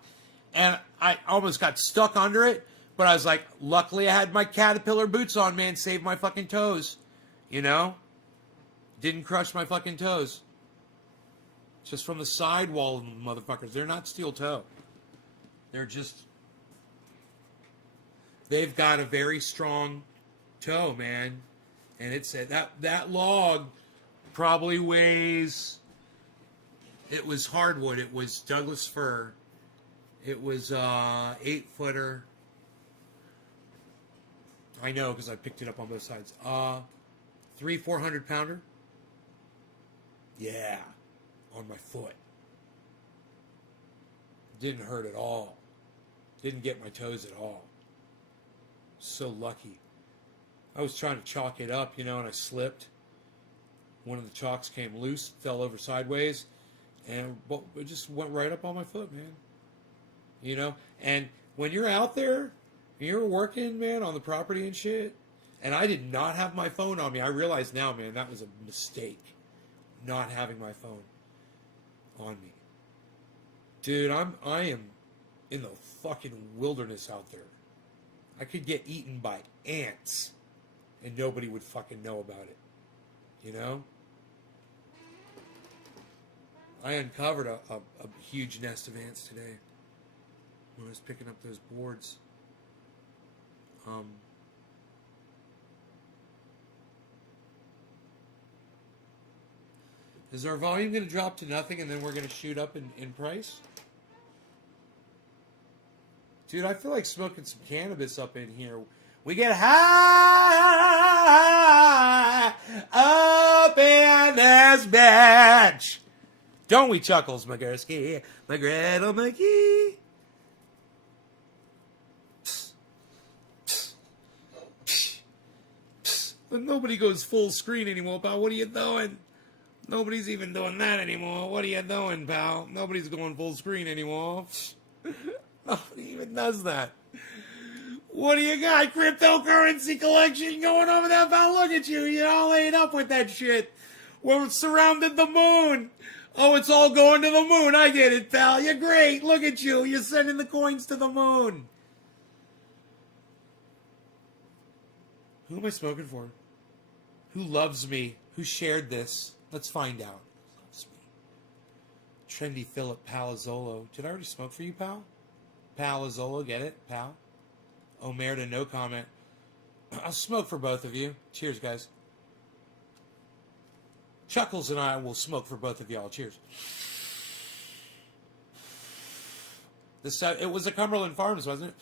And I almost got stuck under it. But I was like, luckily I had my Caterpillar boots on, man. Saved my fucking toes. You know? Didn't crush my fucking toes. Just from the sidewall of them motherfuckers. They're not steel toe. They're just... They've got a very strong toe, man. And it's that log probably weighs... It was hardwood. It was Douglas fir. It was 8-footer. I know because I picked it up on both sides. 400 pounder. Yeah. On my foot. Didn't hurt at all. Didn't get my toes at all. So lucky. I was trying to chalk it up, and I slipped. One of the chalks came loose, fell over sideways, and it just went right up on my foot, man. And when you're out there, you're working, man, on the property and shit, and I did not have my phone on me. I realize now, man, that was a mistake, not having my phone on me. Dude, I am in the fucking wilderness out there. I could get eaten by ants and nobody would fucking know about it. I uncovered a huge nest of ants today when I was picking up those boards. Is our volume going to drop to nothing and then we're going to shoot up in price? Dude, I feel like smoking some cannabis up in here. We get high up in this bitch. Don't we, Chuckles McGursky? McGriddle McGee. But nobody goes full screen anymore, pal. What are you doing? Nobody's even doing that anymore. What are you doing, pal? Nobody's going full screen anymore. Nobody even does that. What do you got? Cryptocurrency collection going over there, pal? Look at you. You're all laid up with that shit. Well, it's surrounded the moon. Oh, it's all going to the moon. I get it, pal. You're great. Look at you. You're sending the coins to the moon. Who am I smoking for? Who loves me? Who shared this? Let's find out. Who loves me? Trendy Philip Palazzolo. Did I already smoke for you, pal? Palazzolo, get it, pal? Omerta, no comment. I'll smoke for both of you. Cheers, guys. Chuckles and I will smoke for both of y'all. Cheers. It was a Cumberland Farms, wasn't it?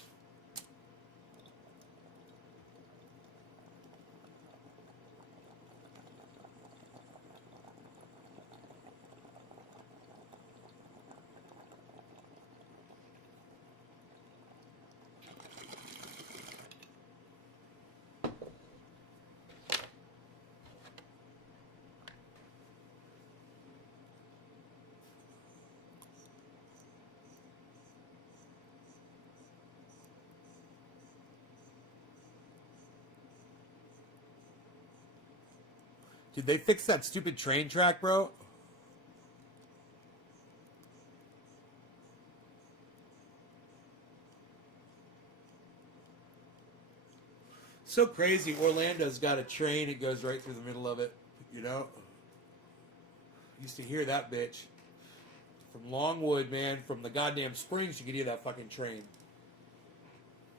Did they fix that stupid train track, bro? So crazy. Orlando's got a train. It goes right through the middle of it. You know? Used to hear that bitch. From Longwood, man. From the goddamn Springs, you could hear that fucking train.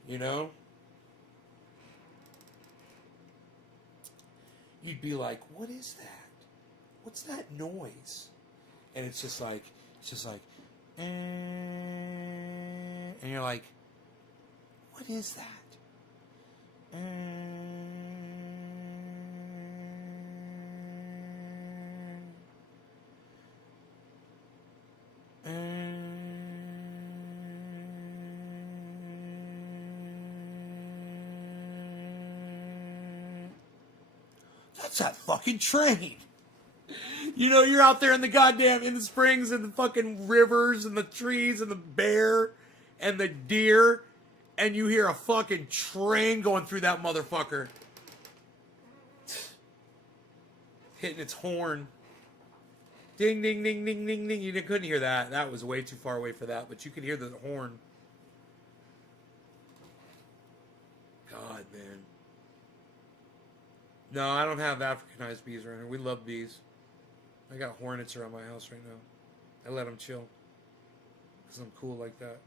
You know? You'd be like, what is that? What's that noise? And it's just like, and you're like, what is that? That's that fucking train. You know, you're out there in the goddamn, in the springs and the fucking rivers and the trees and the bear and the deer, and you hear a fucking train going through that motherfucker. Hitting its horn. Ding, ding, ding, ding, ding, ding. You couldn't hear that. That was way too far away for that, but you could hear the horn. God, man. No, I don't have Africanized bees around here. We love bees. I got hornets around my house right now. I let them chill. Because I'm cool like that.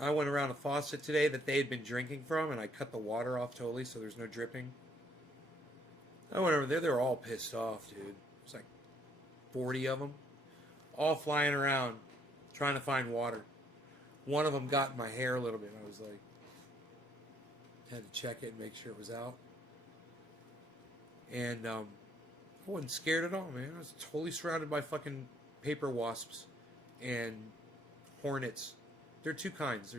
I went around a faucet today that they had been drinking from, and I cut the water off totally so there's no dripping. I went over there. They were all pissed off, dude. There's like 40 of them. All flying around trying to find water. One of them got in my hair a little bit. I was like, had to check it and make sure it was out. And I wasn't scared at all, man. I was totally surrounded by fucking paper wasps and hornets. There are two kinds.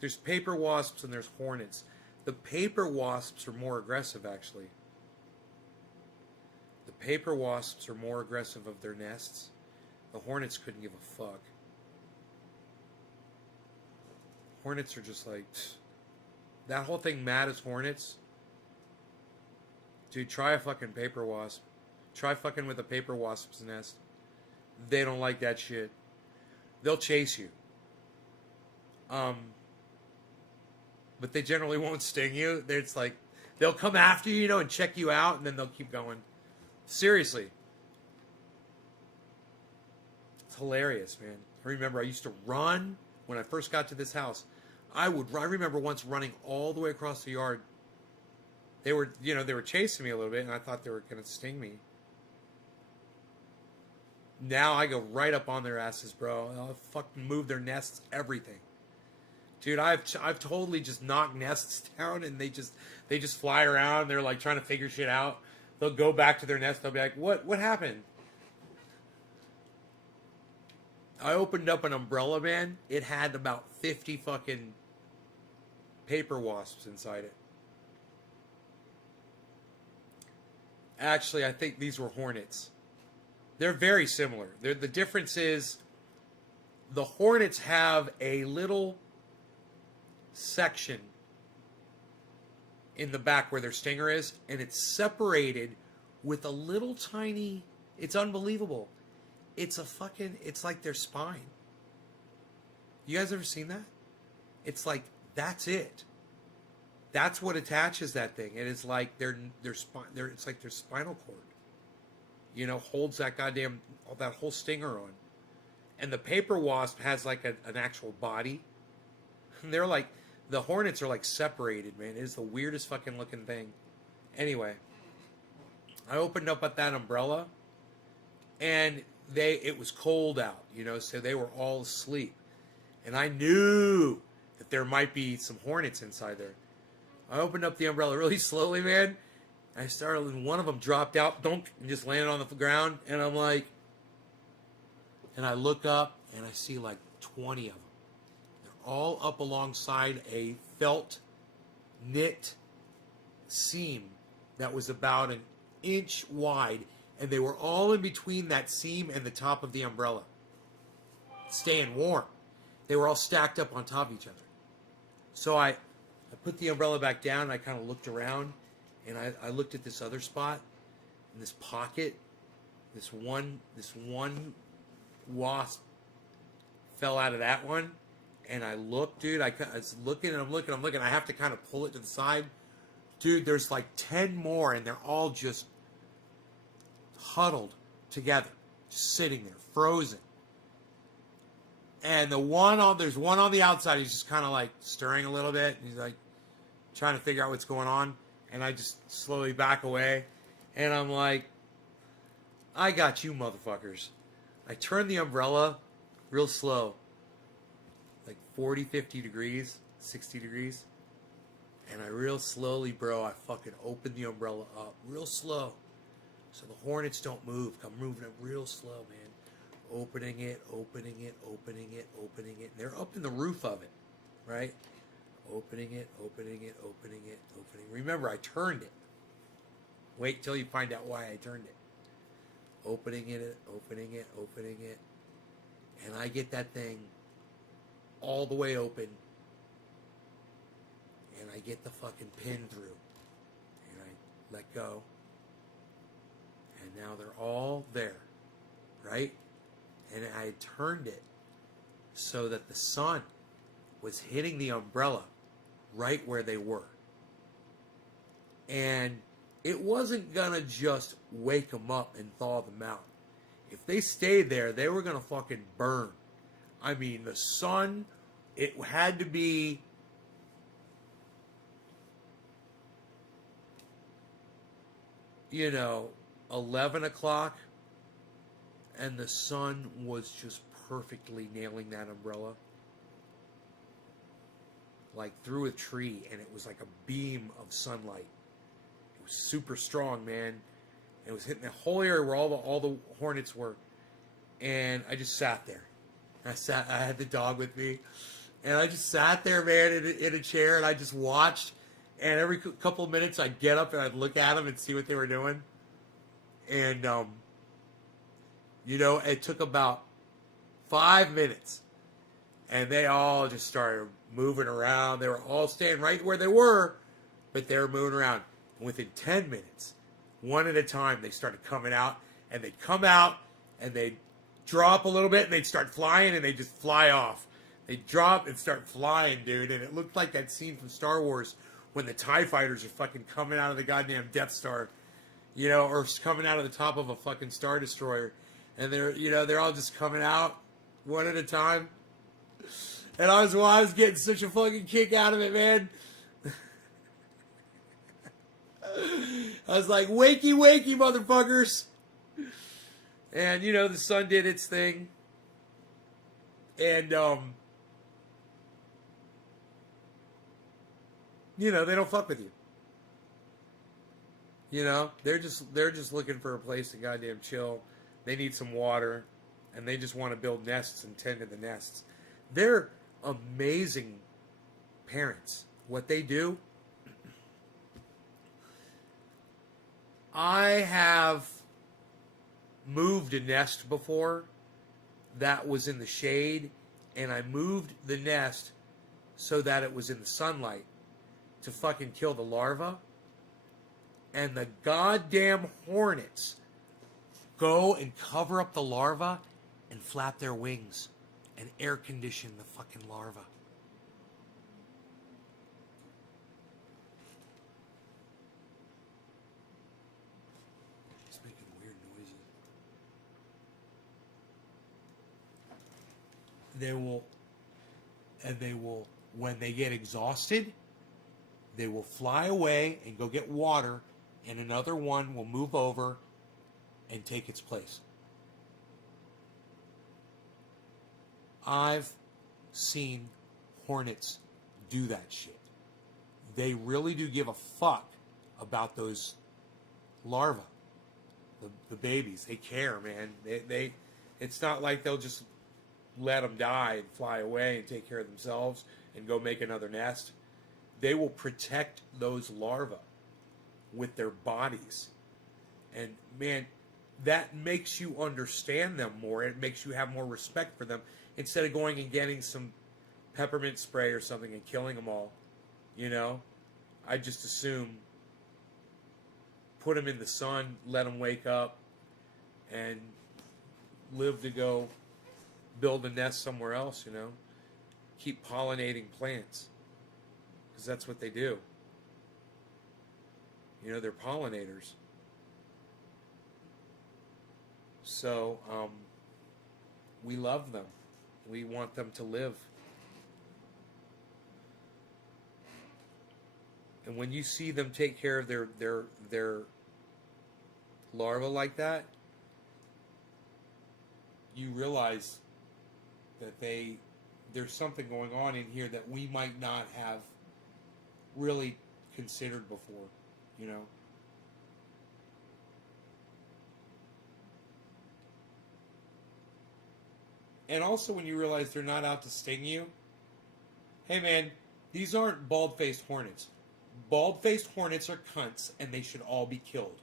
There's paper wasps and there's hornets. The paper wasps are more aggressive, actually. The paper wasps are more aggressive of their nests. The hornets couldn't give a fuck. Hornets are just like... That whole thing, mad as hornets... Dude, try a fucking paper wasp. Try fucking with a paper wasp's nest. They don't like that shit. They'll chase you. But they generally won't sting you. It's like, they'll come after you, you know, and check you out, and then they'll keep going. Seriously. It's hilarious, man. I remember I used to run when I first got to this house. I remember once running all the way across the yard. They were chasing me a little bit, and I thought they were going to sting me. Now I go right up on their asses, bro. I'll fucking move their nests, everything. Dude, I've totally just knocked nests down, and they just fly around. They're like trying to figure shit out. They'll go back to their nest. They'll be like, "What happened?" I opened up an umbrella, man. It had about 50 fucking paper wasps inside it. Actually, I think these were hornets. They're very similar. The difference is the hornets have a little section in the back where their stinger is, and it's separated with a little tiny... It's unbelievable. It's like their spine. You guys ever seen that? It's like, that's it. That's what attaches that thing. It is like it's like their spinal cord. You know, holds that whole stinger on. And the paper wasp has like an actual body. And they're like, the hornets are like separated, man. It is the weirdest fucking looking thing. Anyway, I opened up at that umbrella, and it was cold out, you know, so they were all asleep. And I knew that there might be some hornets inside there. I opened up the umbrella really slowly, man. And one of them dropped out, dunk, and just landed on the ground. And I'm like, and I look up, and I see like 20 of them. They're all up alongside a felt knit seam that was about an inch wide. And they were all in between that seam and the top of the umbrella, staying warm. They were all stacked up on top of each other. So I I put the umbrella back down, and I kind of looked around, and I looked at this other spot, in this pocket, this one wasp fell out of that one, and I looked, dude. I was looking, and I'm looking. I have to kind of pull it to the side, dude. There's like 10 more, and they're all just huddled together, just sitting there, frozen. And there's one on the outside. He's just kind of like stirring a little bit. And he's like trying to figure out what's going on. And I just slowly back away. And I'm like, I got you, motherfuckers. I turn the umbrella real slow. Like 40, 50 degrees, 60 degrees. And I real slowly, bro, I fucking open the umbrella up real slow. So the hornets don't move. I'm moving it real slow, man. Opening it. And they're up in the roof of it, right? Opening it. Remember, I turned it. Wait till you find out why I turned it. Opening it. And I get that thing all the way open. And I get the fucking pin through. And I let go. And now they're all there, right? And I had turned it so that the sun was hitting the umbrella right where they were. And it wasn't going to just wake them up and thaw them out. If they stayed there, they were going to fucking burn. I mean, the sun, it had to be... you know, 11 o'clock, and the sun was just perfectly nailing that umbrella. Like through a tree, and it was like a beam of sunlight. It was super strong, man. It was hitting the whole area where all the hornets were. And I just sat there. I had the dog with me. And I just sat there, man, in a chair, and I just watched. And every couple of minutes, I'd get up and I'd look at them and see what they were doing. And, you know, it took about 5 minutes. And they all just started moving around. They were all staying right where they were, but they were moving around. And within 10 minutes, one at a time, they started coming out. And they'd come out, and they'd drop a little bit, and they'd start flying, and they'd just fly off. They'd drop and start flying, dude. And it looked like that scene from Star Wars when the TIE fighters are fucking coming out of the goddamn Death Star, you know, or coming out of the top of a fucking Star Destroyer. And they're all just coming out one at a time. And I was getting such a fucking kick out of it, man. I was like, wakey, wakey, motherfuckers. And, you know, the sun did its thing. And, you know, they don't fuck with you. You know, they're just looking for a place to goddamn chill. They need some water, and they just want to build nests and tend to the nests. They're amazing parents. What they do, I have moved a nest before that was in the shade, and I moved the nest so that it was in the sunlight to fucking kill the larva. And the goddamn hornets go and cover up the larva and flap their wings and air condition the fucking larva. It's making weird noises. They will, when they get exhausted, they will fly away and go get water, and another one will move over and take its place. I've seen hornets do that shit. They really do give a fuck about those larvae, the babies. They care, man. They it's not like they'll just let them die and fly away and take care of themselves and go make another nest. They will protect those larvae with their bodies. And man, that makes you understand them more. It makes you have more respect for them instead of going and getting some peppermint spray or something and killing them all. You know, I just assume put them in the sun, let them wake up, and live to go build a nest somewhere else, you know. Keep pollinating plants. Because that's what they do. You know, they're pollinators. So, we love them. We want them to live. And when you see them take care of their larvae like that, you realize that there's something going on in here that we might not have really considered before, you know. And also when you realize they're not out to sting you, hey man, these aren't bald-faced hornets. Bald-faced hornets are cunts and they should all be killed.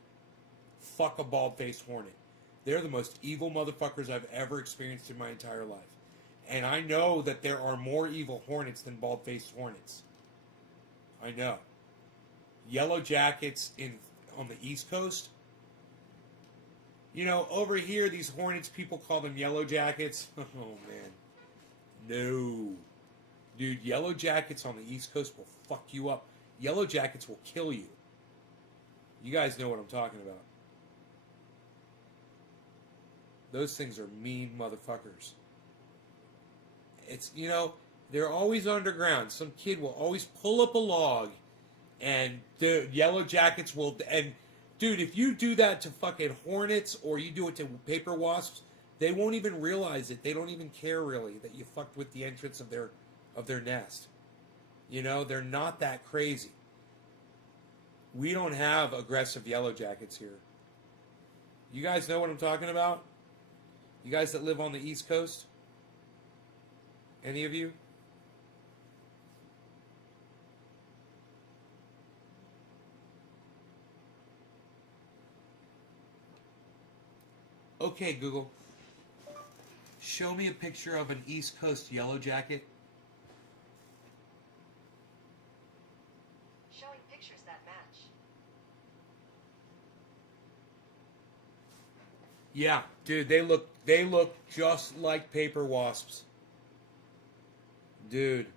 Fuck a bald-faced hornet. They're the most evil motherfuckers I've ever experienced in my entire life. And I know that there are more evil hornets than bald-faced hornets. I know. Yellow jackets on the East Coast. You know, over here, these hornets, people call them yellow jackets. Oh, man. No. Dude, yellow jackets on the East Coast will fuck you up. Yellow jackets will kill you. You guys know what I'm talking about. Those things are mean motherfuckers. It's, you know, they're always underground. Some kid will always pull up a log and the yellow jackets will, and dude, if you do that to fucking hornets or you do it to paper wasps, they won't even realize it. They don't even care really that you fucked with the entrance of their nest. You know, they're not that crazy. We don't have aggressive yellow jackets here. You guys know what I'm talking about? You guys that live on the East Coast? Any of you? Okay, Google. Show me a picture of an East Coast yellow jacket. Showing pictures that match. Yeah, dude, they look just like paper wasps. Dude.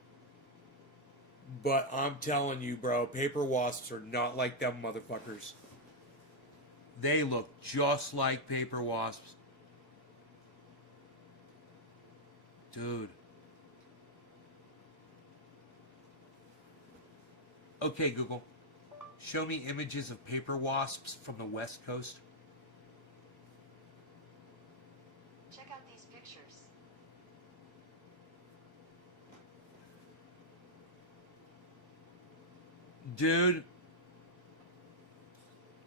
But I'm telling you, bro, paper wasps are not like them motherfuckers. They look just like paper wasps. Dude. Okay, Google. Show me images of paper wasps from the West Coast. Check out these pictures. Dude.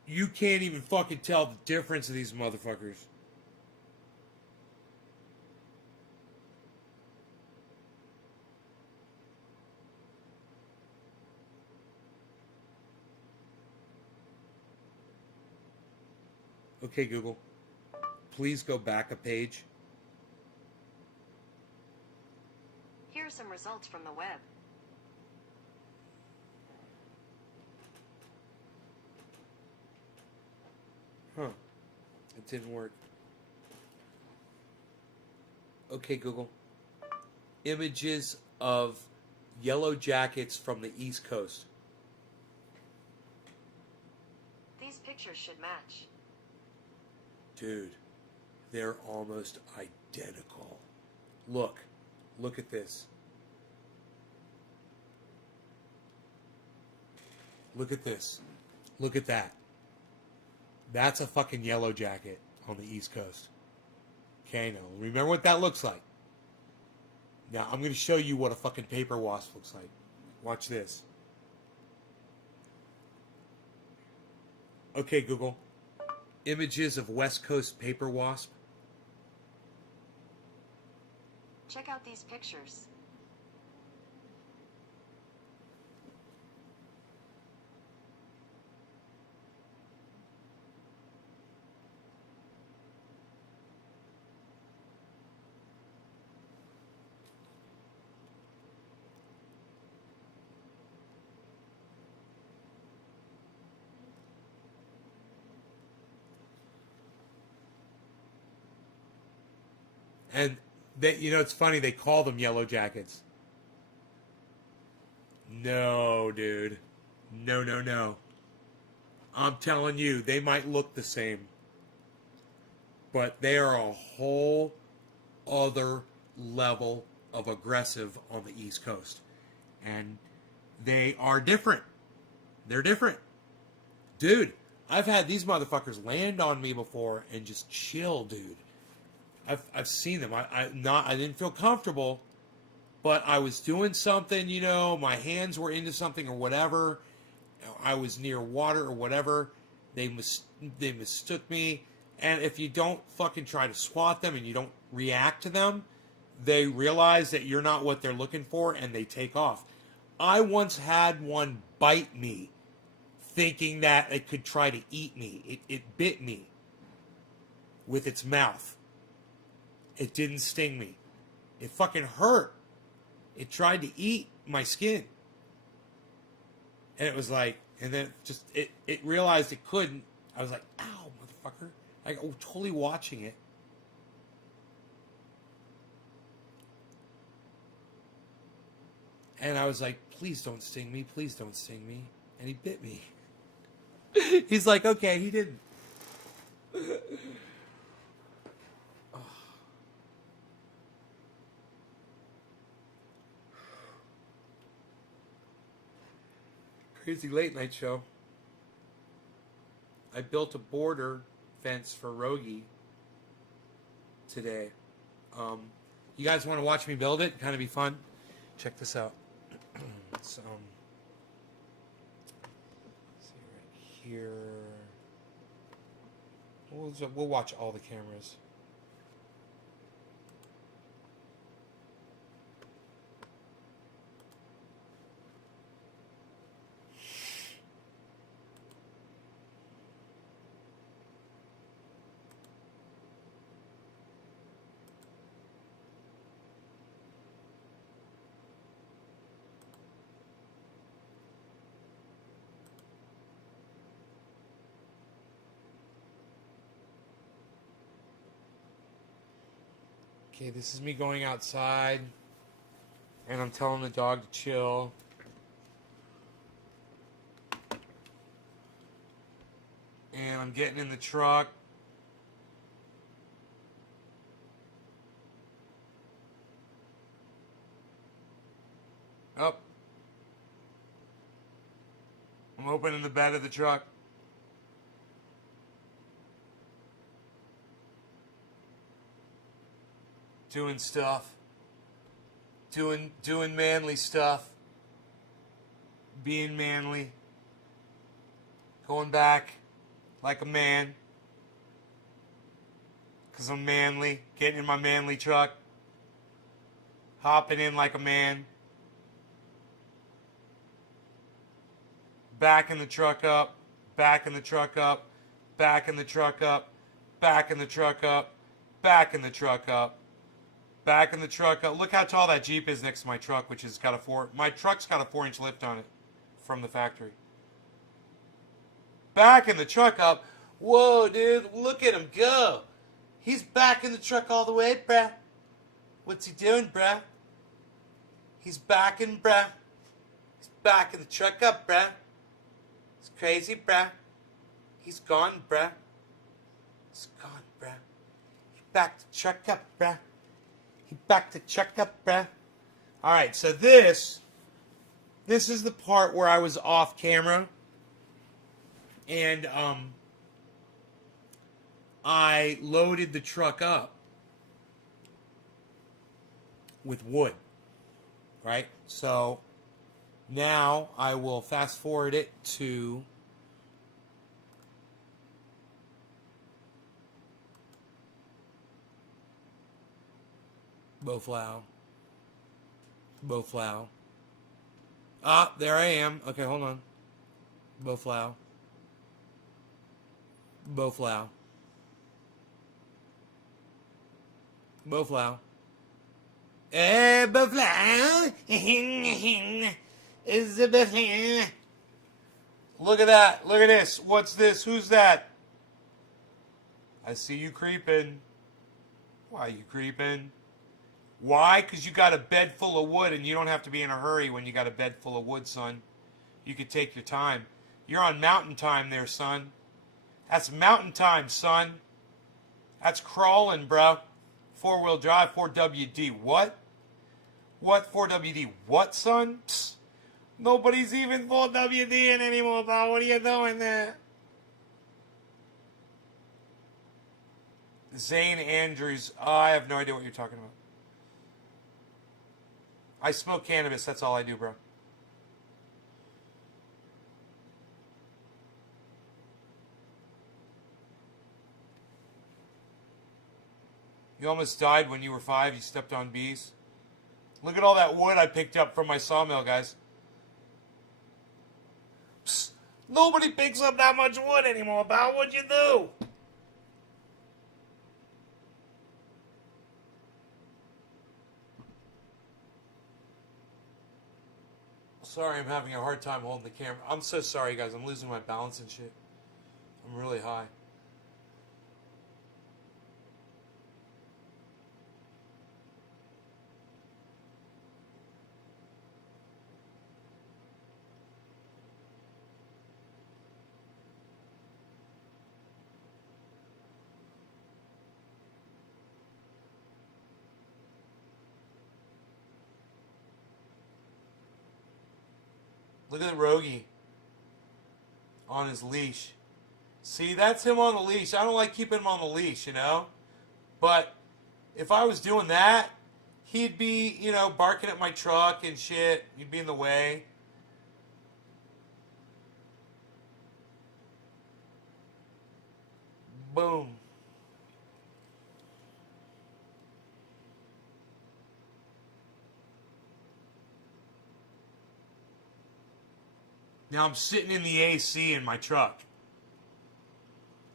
You can't even fucking tell the difference of these motherfuckers. Okay, Google. Please go back a page. Here are some results from the web. Huh. It didn't work. Okay, Google. Images of yellow jackets from the East Coast. These pictures should match. Dude, they're almost identical. Look. Look at this. Look at this. Look at that. That's a fucking yellow jacket on the East Coast. Okay, now remember what that looks like. Now I'm going to show you what a fucking paper wasp looks like. Watch this. Okay, Google. Images of West Coast paper wasp. Check out these pictures. And they, you know, it's funny, they call them yellow jackets. No, dude. No, no, no. I'm telling you, they might look the same, but they are a whole other level of aggressive on the East Coast. And they are different. They're different. Dude, I've had these motherfuckers land on me before and just chill, dude. I've seen them. I didn't feel comfortable, but I was doing something, you know, my hands were into something or whatever. I was near water or whatever. They mistook me. And if you don't fucking try to swat them and you don't react to them, they realize that you're not what they're looking for and they take off. I once had one bite me thinking that it could try to eat me. It bit me with its mouth. It didn't sting me. It fucking hurt. It tried to eat my skin. And it was like, and then just, it realized it couldn't. I was like, ow, motherfucker. Like, oh, totally watching it. And I was like, please don't sting me. Please don't sting me. And he bit me. He's like, okay, he didn't. Crazy late night show. I built a border fence for Rogi today. You guys want to watch me build it? Kind of be fun. Check this out. It's, see right here. We'll watch all the cameras. Okay, this is me going outside, and I'm telling the dog to chill. And I'm getting in the truck. Up. I'm opening the bed of the truck. Doing stuff. Doing manly stuff. Being manly. Going back like a man. 'Cause I'm manly. Getting in my manly truck. Hopping in like a man. Backing the truck up. Backing the truck up. Backing the truck up. Backing the truck up. Backing the truck up. Back in the truck. Look how tall that Jeep is next to my truck, which has got my truck's got a 4-inch lift on it from the factory. Backing the truck up. Whoa, dude, look at him go. He's backing the truck all the way, bruh. What's he doing, bruh? He's backing, bruh. He's backing the truck up, bruh. It's crazy, bruh. He's gone, bruh. He's gone, bruh. He backed the truck up, bruh. He backed the truck up, bruh. Alright, so this is the part where I was off camera. And, I loaded the truck up with wood. Right? So, now I will fast forward it to Boflow. Ah, there I am. Okay, hold on. Boflow. Eh, Boflow. Is it Boflow? Look at that. Look at this. What's this? Who's that? I see you creeping. Why, you creeping? Why? Because you got a bed full of wood and you don't have to be in a hurry when you got a bed full of wood, son. You could take your time. You're on mountain time there, son. That's mountain time, son. That's crawling, bro. 4-wheel drive, 4WD. What? What 4WD? What, son? Psst. Nobody's even 4WDing anymore, pal. What are you doing there? Zane Andrews. Oh, I have no idea what you're talking about. I smoke cannabis. That's all I do, bro. You almost died when you were 5. You stepped on bees. Look at all that wood I picked up from my sawmill, guys. Psst. Nobody picks up that much wood anymore, pal. What'd you do? Sorry, I'm having a hard time holding the camera. I'm so sorry, guys. I'm losing my balance and shit. I'm really high. Look at Rogie on his leash. See, that's him on the leash. I don't like keeping him on the leash, you know? But if I was doing that, he'd be, you know, barking at my truck and shit. He'd be in the way. Boom. Now I'm sitting in the AC in my truck.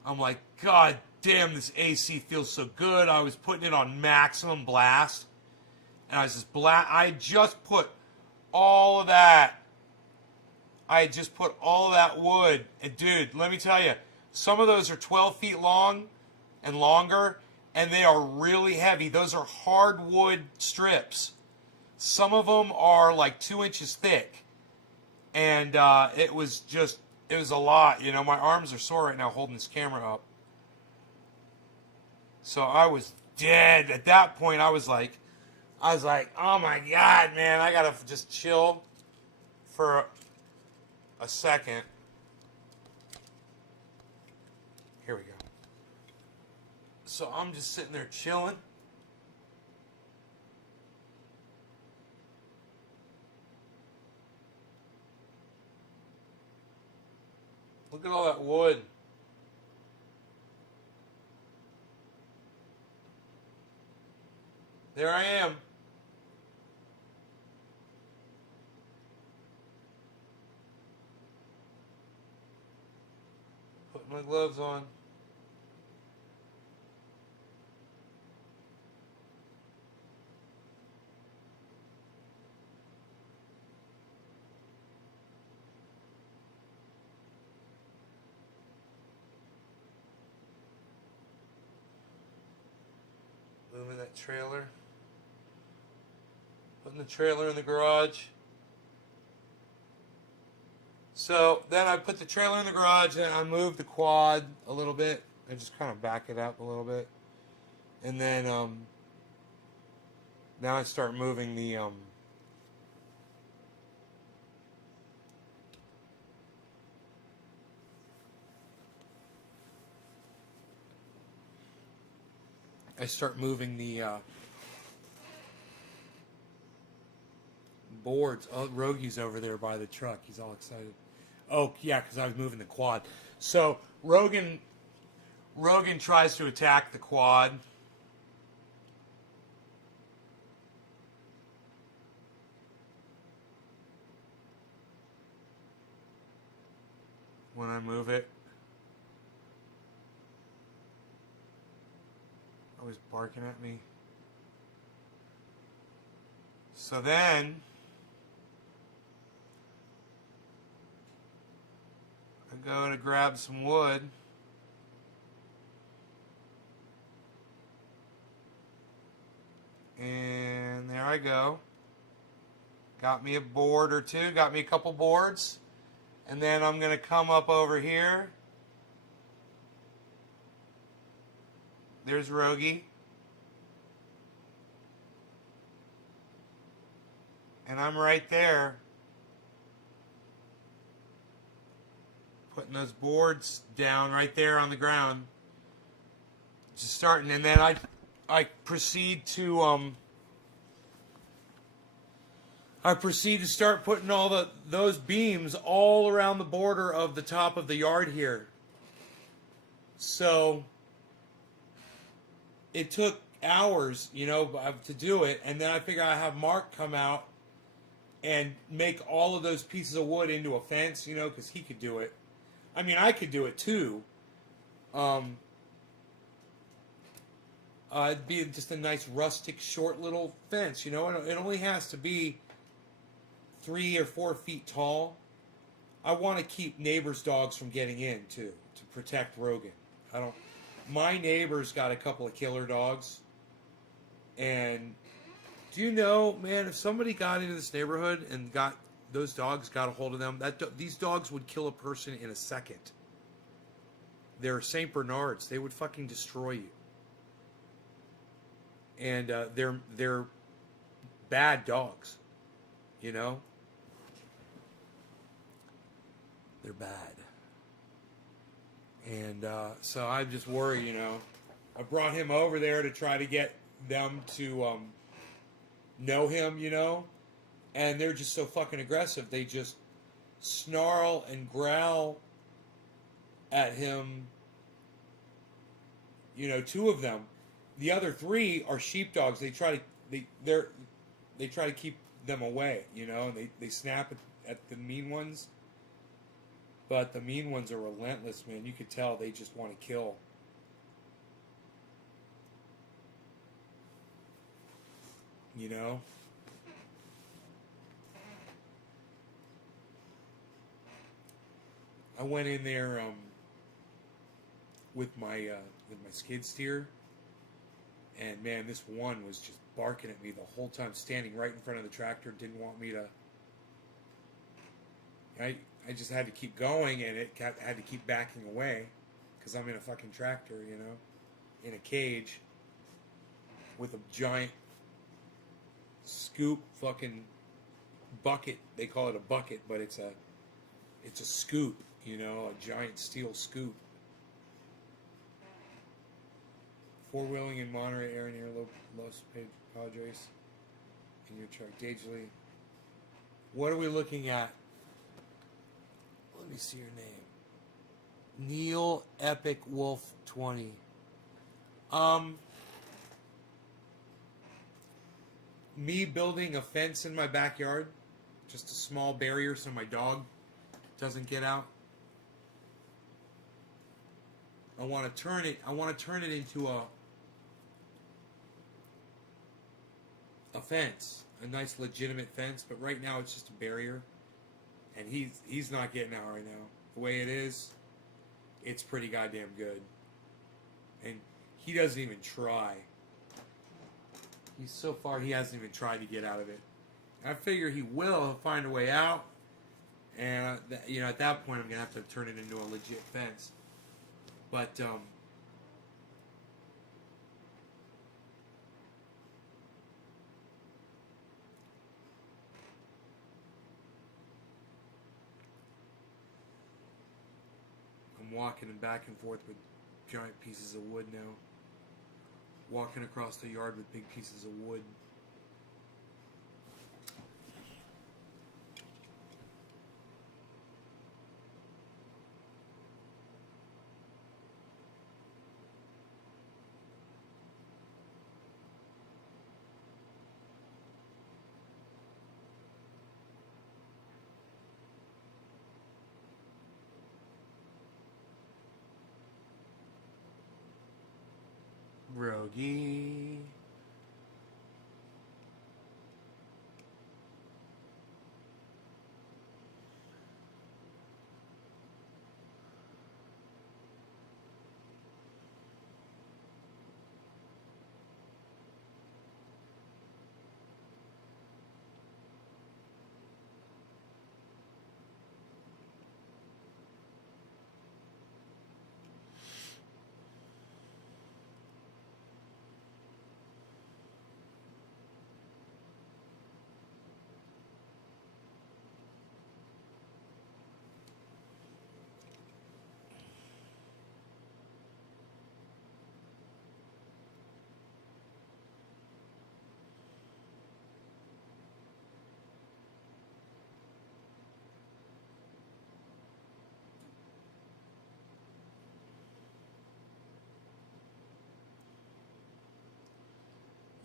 I'm like, God damn, this AC feels so good. I was putting it on maximum blast. And I was just I just put all of that. I had just put all of that wood. And dude, let me tell you, some of those are 12 feet long and longer, and they are really heavy. Those are hardwood strips. Some of them are like 2 inches thick. And it was a lot. You know, my arms are sore right now holding this camera up. So I was dead. At that point, I was like, oh my God, man, I gotta just chill for a second. Here we go. So I'm just sitting there chilling. Look at all that wood. There I am. Putting my gloves on. Moving that trailer. Putting the trailer in the garage. So then I put the trailer in the garage and I moved the quad a little bit. I just kind of back it up a little bit. And then now I start moving the boards. Oh, Rogie's over there by the truck. He's all excited. Oh, yeah, because I was moving the quad. So Rogan tries to attack the quad. When I move it. Oh, he's barking at me. So then I go to grab some wood. I go. Got me a board or two. Got me a couple boards. And then I'm going to come up over here. There's Rogie. And I'm right there. Putting those boards down right there on the ground. Just starting, and then I proceed to start putting all those beams all around the border of the top of the yard here. So it took hours, to do it, and then I figured I'd have Mark come out and make all of those pieces of wood into a fence, because he could do it. I mean, I could do it too. It'd be just a nice rustic, short little fence, It only has to be 3 or 4 feet tall. I want to keep neighbors' dogs from getting in too, to protect Rogan. My neighbor's got a couple of killer dogs, and do you know, man, if somebody got into this neighborhood and got those dogs, got a hold of them, these dogs would kill a person in a second. They're Saint Bernards. They would fucking destroy you. And they're bad dogs, They're bad. And so I just worry, I brought him over there to try to get them to know him, and they're just so fucking aggressive. They just snarl and growl at him, 2 of them. The other 3 are sheepdogs. They try to keep them away, and they snap at the mean ones. But the mean ones are relentless, man. You could tell they just want to kill. I went in there with my skid steer, and man, this one was just barking at me the whole time, standing right in front of the tractor. Didn't want me to. I just had to keep going, and it had to keep backing away because I'm in a fucking tractor, in a cage with a giant scoop fucking bucket. They call it a bucket, but it's a scoop, a giant steel scoop. 4-wheeling in Monterey area near Los Padres in your truck. Dagely. What are we looking at? Let me see your name. Neil Epic Wolf 20. Me building a fence in my backyard, just a small barrier so my dog doesn't get out. I want to turn it into a fence, a nice legitimate fence, but right now it's just a barrier, and he's not getting out right now. The way it is, it's pretty goddamn good, and he doesn't even try. So far he hasn't even tried to get out of it. I figure he will. He'll find a way out, and at that point I'm gonna have to turn it into a legit fence. But I'm walking back and forth with giant pieces of wood now. Walking across the yard with big pieces of wood. Rogie.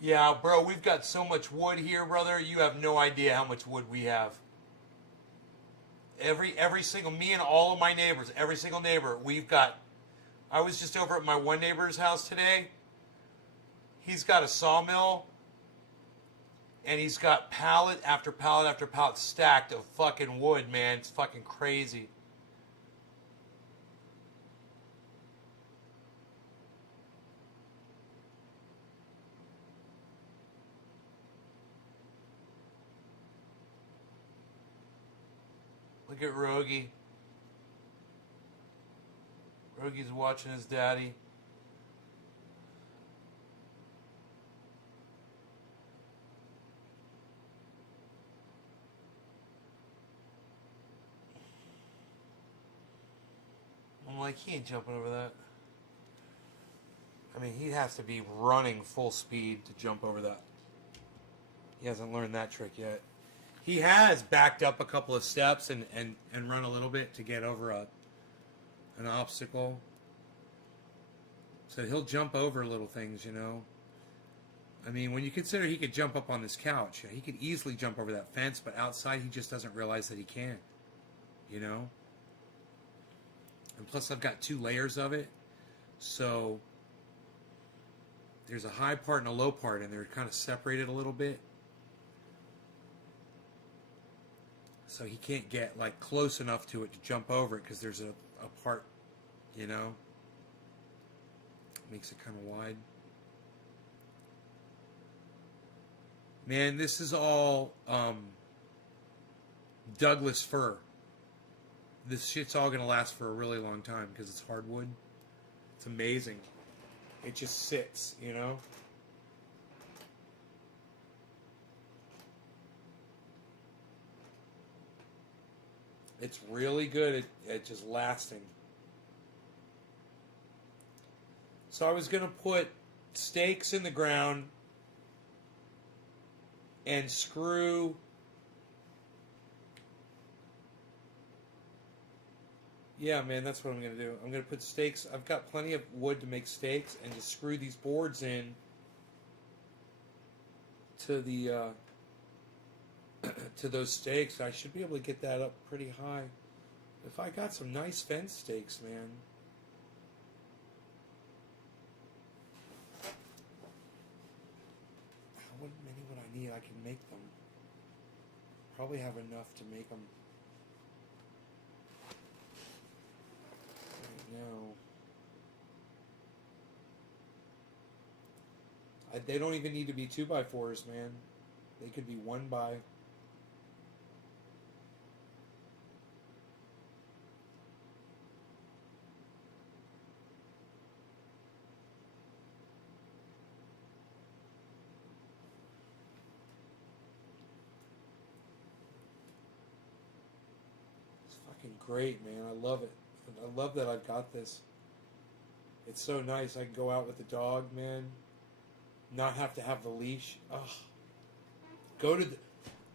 Yeah, bro, we've got so much wood here, brother. You have no idea how much wood we have. Every single, me and all of my neighbors, every single neighbor, we've got. I was just over at my one neighbor's house today. He's got a sawmill, and he's got pallet after pallet after pallet stacked of fucking wood, man. It's fucking crazy. Look at Rogie. Rogie's watching his daddy. I'm like, he ain't jumping over that. I mean, he has to be running full speed to jump over that. He hasn't learned that trick yet. He has backed up a couple of steps and run a little bit to get over an obstacle. So he'll jump over little things, you know. I mean, when you consider he could jump up on this couch, he could easily jump over that fence, but outside he just doesn't realize that he can, you know. And plus I've got 2 layers of it, so there's a high part and a low part, and they're kind of separated a little bit. So he can't get like close enough to it to jump over it because there's a part, you know, makes it kind of wide. Man, this is all Douglas fir. This shit's all gonna last for a really long time because it's hardwood. It's amazing. It just sits, you know. It's really good at just lasting. So I was going to put stakes in the ground and screw yeah, man, that's what I'm going to do. I'm going to put stakes. I've got plenty of wood to make stakes and just screw these boards in to the to those stakes. I should be able to get that up pretty high. If I got some nice fence stakes, man. How many would I need? I can make them. Probably have enough to make them. Right now. They don't even need to be 2x4s, man. They could be 1x. Great, man. I love it. I love that I've got this. It's so nice. I can go out with the dog, man. Not have to have the leash. Ugh.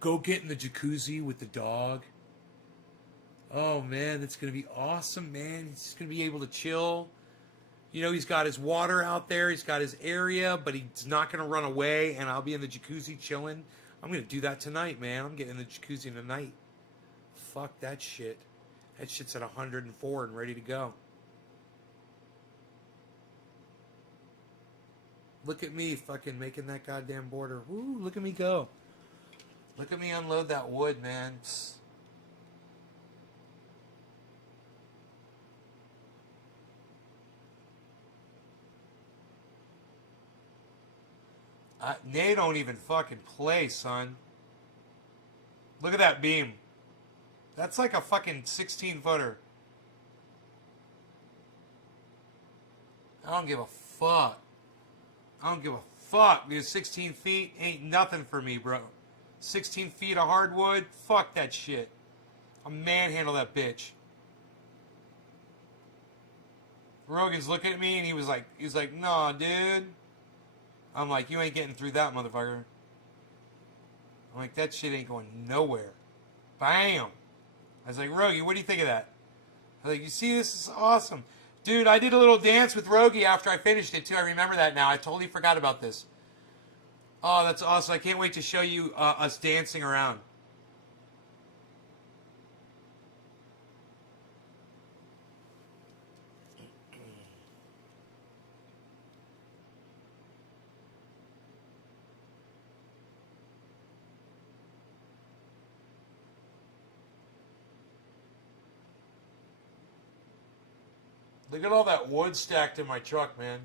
Go get in the jacuzzi with the dog. Oh man, that's gonna be awesome, man. He's gonna be able to chill. You know, he's got his water out there. He's got his area, but he's not gonna run away. And I'll be in the jacuzzi chilling. I'm gonna do that tonight, man. I'm getting in the jacuzzi tonight. Fuck that shit. That shit's at 104 and ready to go. Look at me fucking making that goddamn border. Woo, look at me go. Look at me unload that wood, man. They don't even fucking play, son. Look at that beam. That's like a fucking 16-footer. I don't give a fuck. I don't give a fuck, because 16 feet ain't nothing for me, bro. 16 feet of hardwood? Fuck that shit. I'll manhandle that bitch. Rogan's looking at me and he was like, nah, dude. I'm like, you ain't getting through that, motherfucker. I'm like, that shit ain't going nowhere. Bam! I was like, Rogie, what do you think of that? I was like, you see, this is awesome. Dude, I did a little dance with Rogie after I finished it, too. I remember that now. I totally forgot about this. Oh, that's awesome. I can't wait to show you us dancing around. Look at all that wood stacked in my truck, man.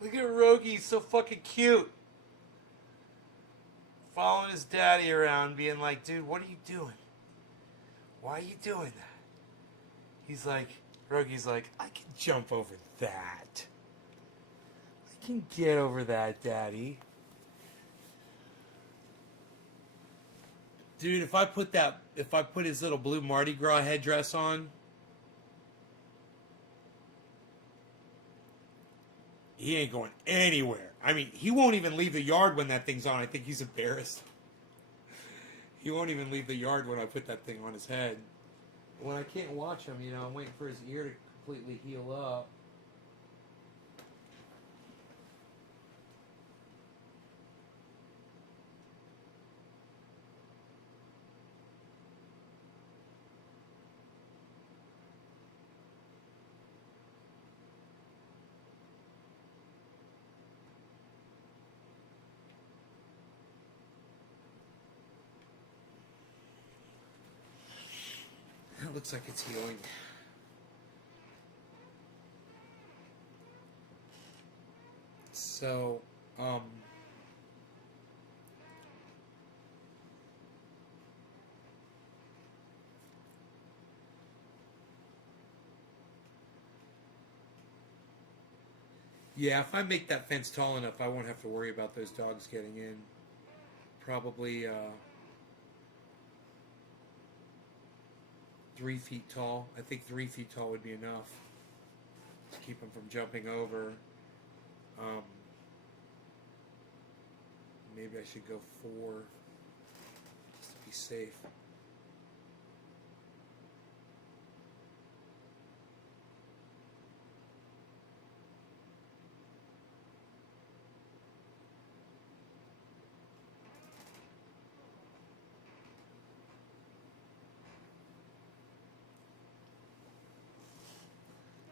Look at Rogie, he's so fucking cute. Following his daddy around, being like, dude, what are you doing? Why are you doing that? He's like, Rogie's like, I can jump over that. I can get over that, daddy. Dude, if I put his little blue Mardi Gras headdress on, he ain't going anywhere. I mean, he won't even leave the yard when that thing's on. I think he's embarrassed. He won't even leave the yard when I put that thing on his head. When I can't watch him, you know, I'm waiting for his ear to completely heal up. It looks like it's healing. So, yeah, if I make that fence tall enough, I won't have to worry about those dogs getting in. Probably 3 feet tall. I think 3 feet tall would be enough to keep them from jumping over. Maybe I should go 4. safe.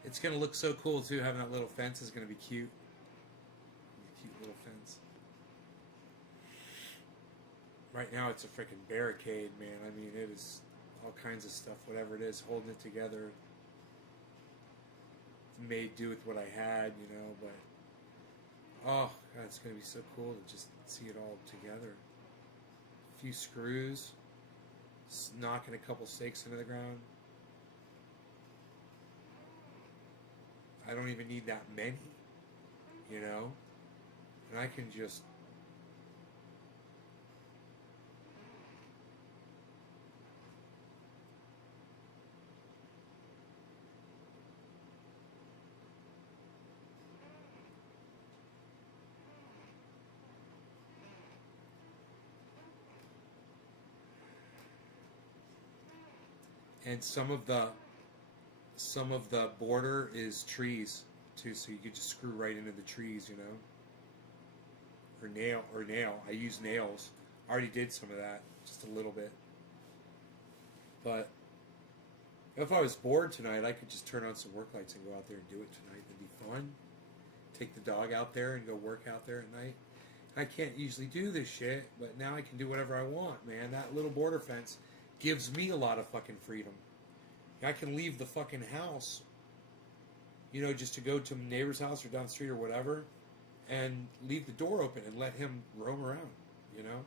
It's gonna look so cool too. Having that little fence is gonna be cute. Cute little fence. Right now, it's a freaking barricade, man. I mean, it is all kinds of stuff. Whatever it is, holding it together. Made do with what I had, you know. But oh, God, it's gonna be so cool to just see it all together. A few screws, knocking a couple stakes into the ground. I don't even need that many, you know? And I can just... And some of the border is trees too, so you could just screw right into the trees, you know. Or nail. I use nails. I already did some of that, just a little bit. But if I was bored tonight, I could just turn on some work lights and go out there and do it tonight. It'd be fun. Take the dog out there and go work out there at night. I can't usually do this shit, but now I can do whatever I want, man. That little border fence gives me a lot of fucking freedom. I can leave the fucking house, you know, just to go to a neighbor's house or down the street or whatever, and leave the door open and let him roam around, you know?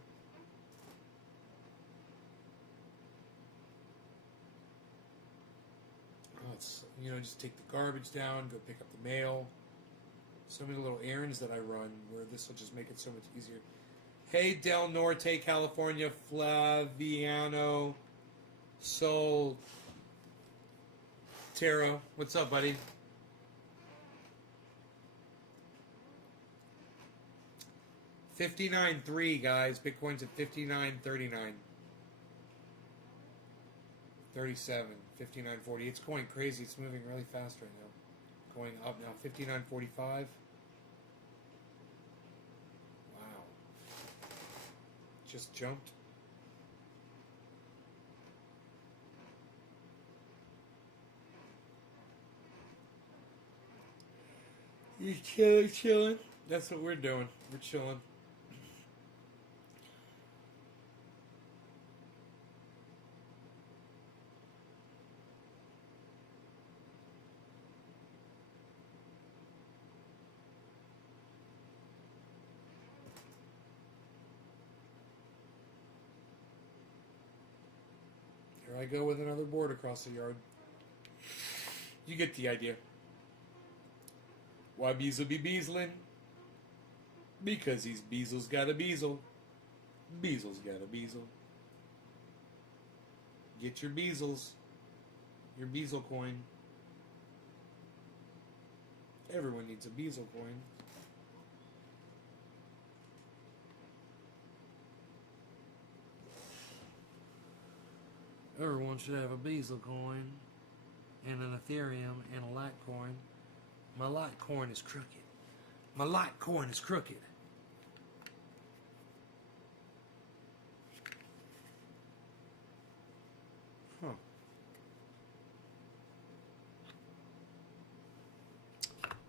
Oh, it's, you know, just take the garbage down, go pick up the mail. So many little errands that I run where this will just make it so much easier. Hey, Del Norte, California, Flaviano, Sol, Taro, what's up, buddy? $59.3, guys. Bitcoin's at $59.39. 37, $59.40. It's going crazy. It's moving really fast right now. Going up now. $59.45. Wow. Just jumped. You chilling? That's what we're doing. We're chilling. Here I go with another board across the yard. You get the idea. Why Beazle be Beazlin'? Because he's Beazle's got a Beazle. Beazle's got a Beazle. Get your Beazles. Your Beazle coin. Everyone needs a Beazle coin. Everyone should have a Beazle coin. And an Ethereum and a Litecoin. My Litecoin is crooked. My Litecoin is crooked. Huh.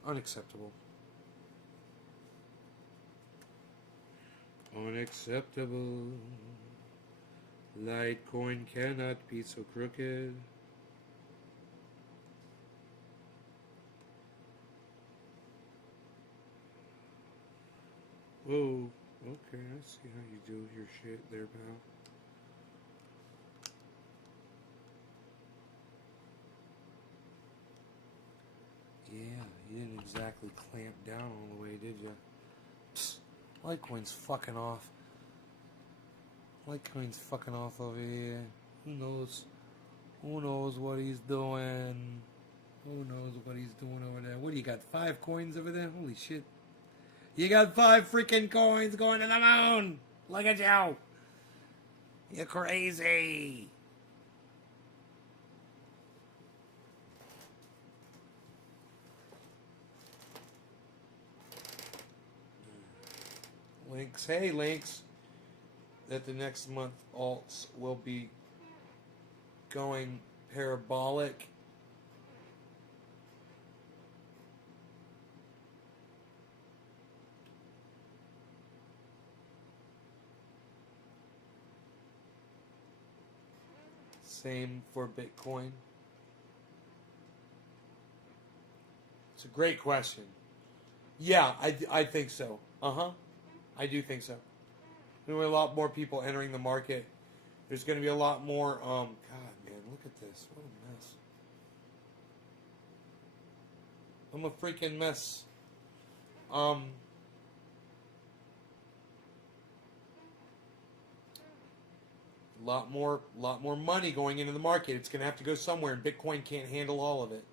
Unacceptable. Unacceptable. Litecoin cannot be so crooked. Whoa, okay, I see how you do your shit there, pal. Yeah, you didn't exactly clamp down all the way, did you? Psst, Litecoin's fucking off. Litecoin's fucking off over here. Who knows? Who knows what he's doing? Who knows what he's doing over there? What do you got? 5 coins over there? Holy shit. You got 5 freaking coins going to the moon! Look at you! You're crazy. Links. Hey, Links. That the next month alts will be going parabolic. Same for Bitcoin. It's a great question. Yeah, I think so. I do think so. There will be a lot more people entering the market. There's going to be a lot more. God, man, look at this. What a mess. I'm a freaking mess. Lot more money going into the market. It's going to have to go somewhere, and Bitcoin can't handle all of it.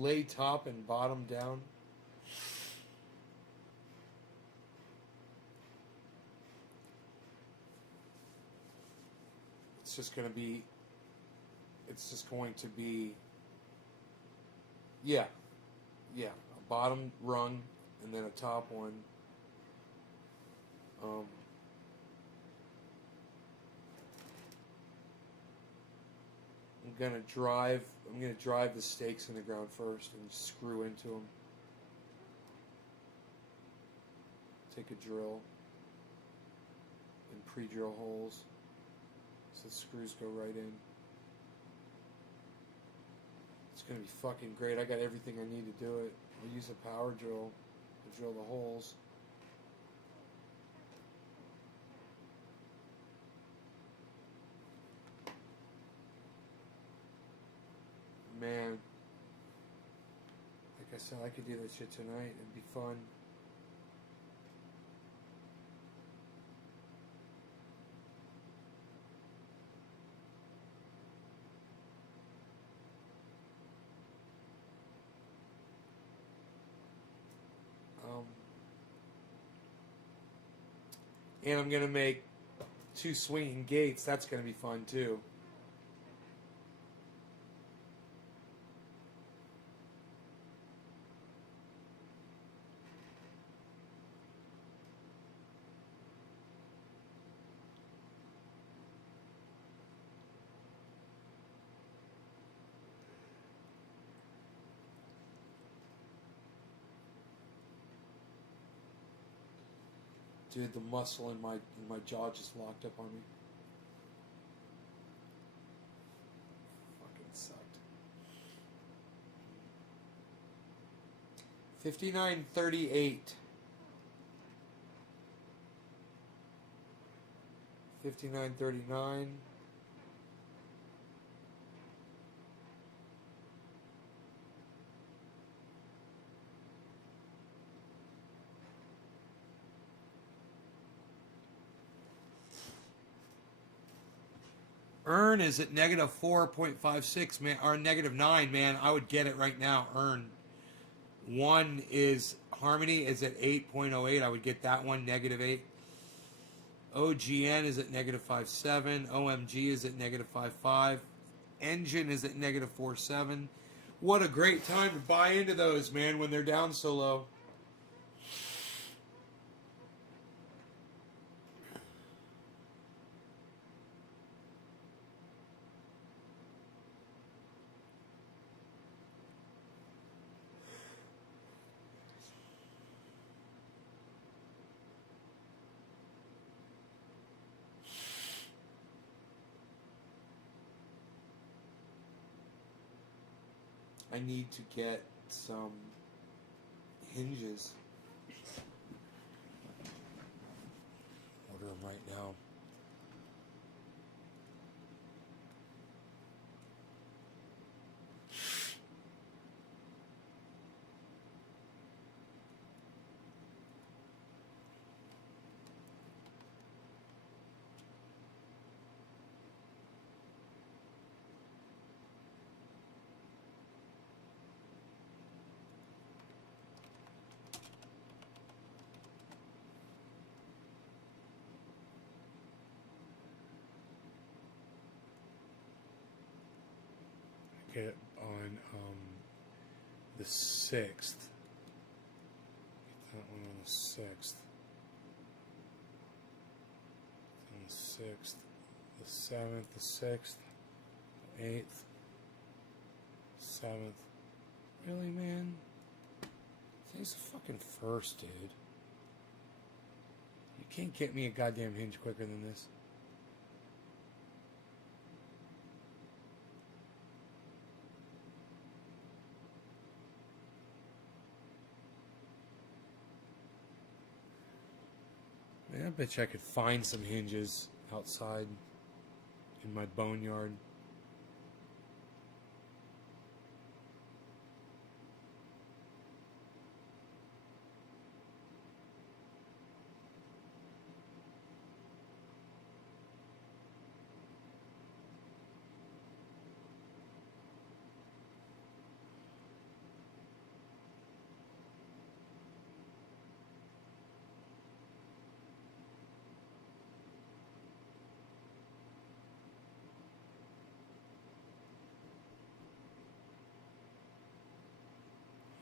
Lay top and bottom down. It's just going to be. It's just going to be. Yeah. A bottom rung and then a top one. I'm gonna drive the stakes in the ground first and screw into them. Take a drill and pre-drill holes so the screws go right in. It's gonna be fucking great. I got everything I need to do it. I'll use a power drill to drill the holes. Man, like I said, I could do that shit tonight. It'd be fun. And I'm gonna make 2 swinging gates. That's gonna be fun too. Dude, the muscle in my jaw just locked up on me. Fucking sucked. 59.38. 59.39. Earn is at negative 4.56, man, or negative 9, man. I would get it right now. Earn. 1 is Harmony is at 8.08. I would get that one, negative 8. OGN is at negative 5.7. OMG is at negative 5.5. Engine is at negative 4.7. What a great time to buy into those, man, when they're down so low. I need to get some hinges. Order them right now. it on the 6th. Get that one on the 6th. On the 6th. The 7th, the 6th, the 8th, 7th. Really, man? Today's the fucking 1st, dude. You can't get me a goddamn hinge quicker than this. Man, I bet you I could find some hinges outside in my boneyard.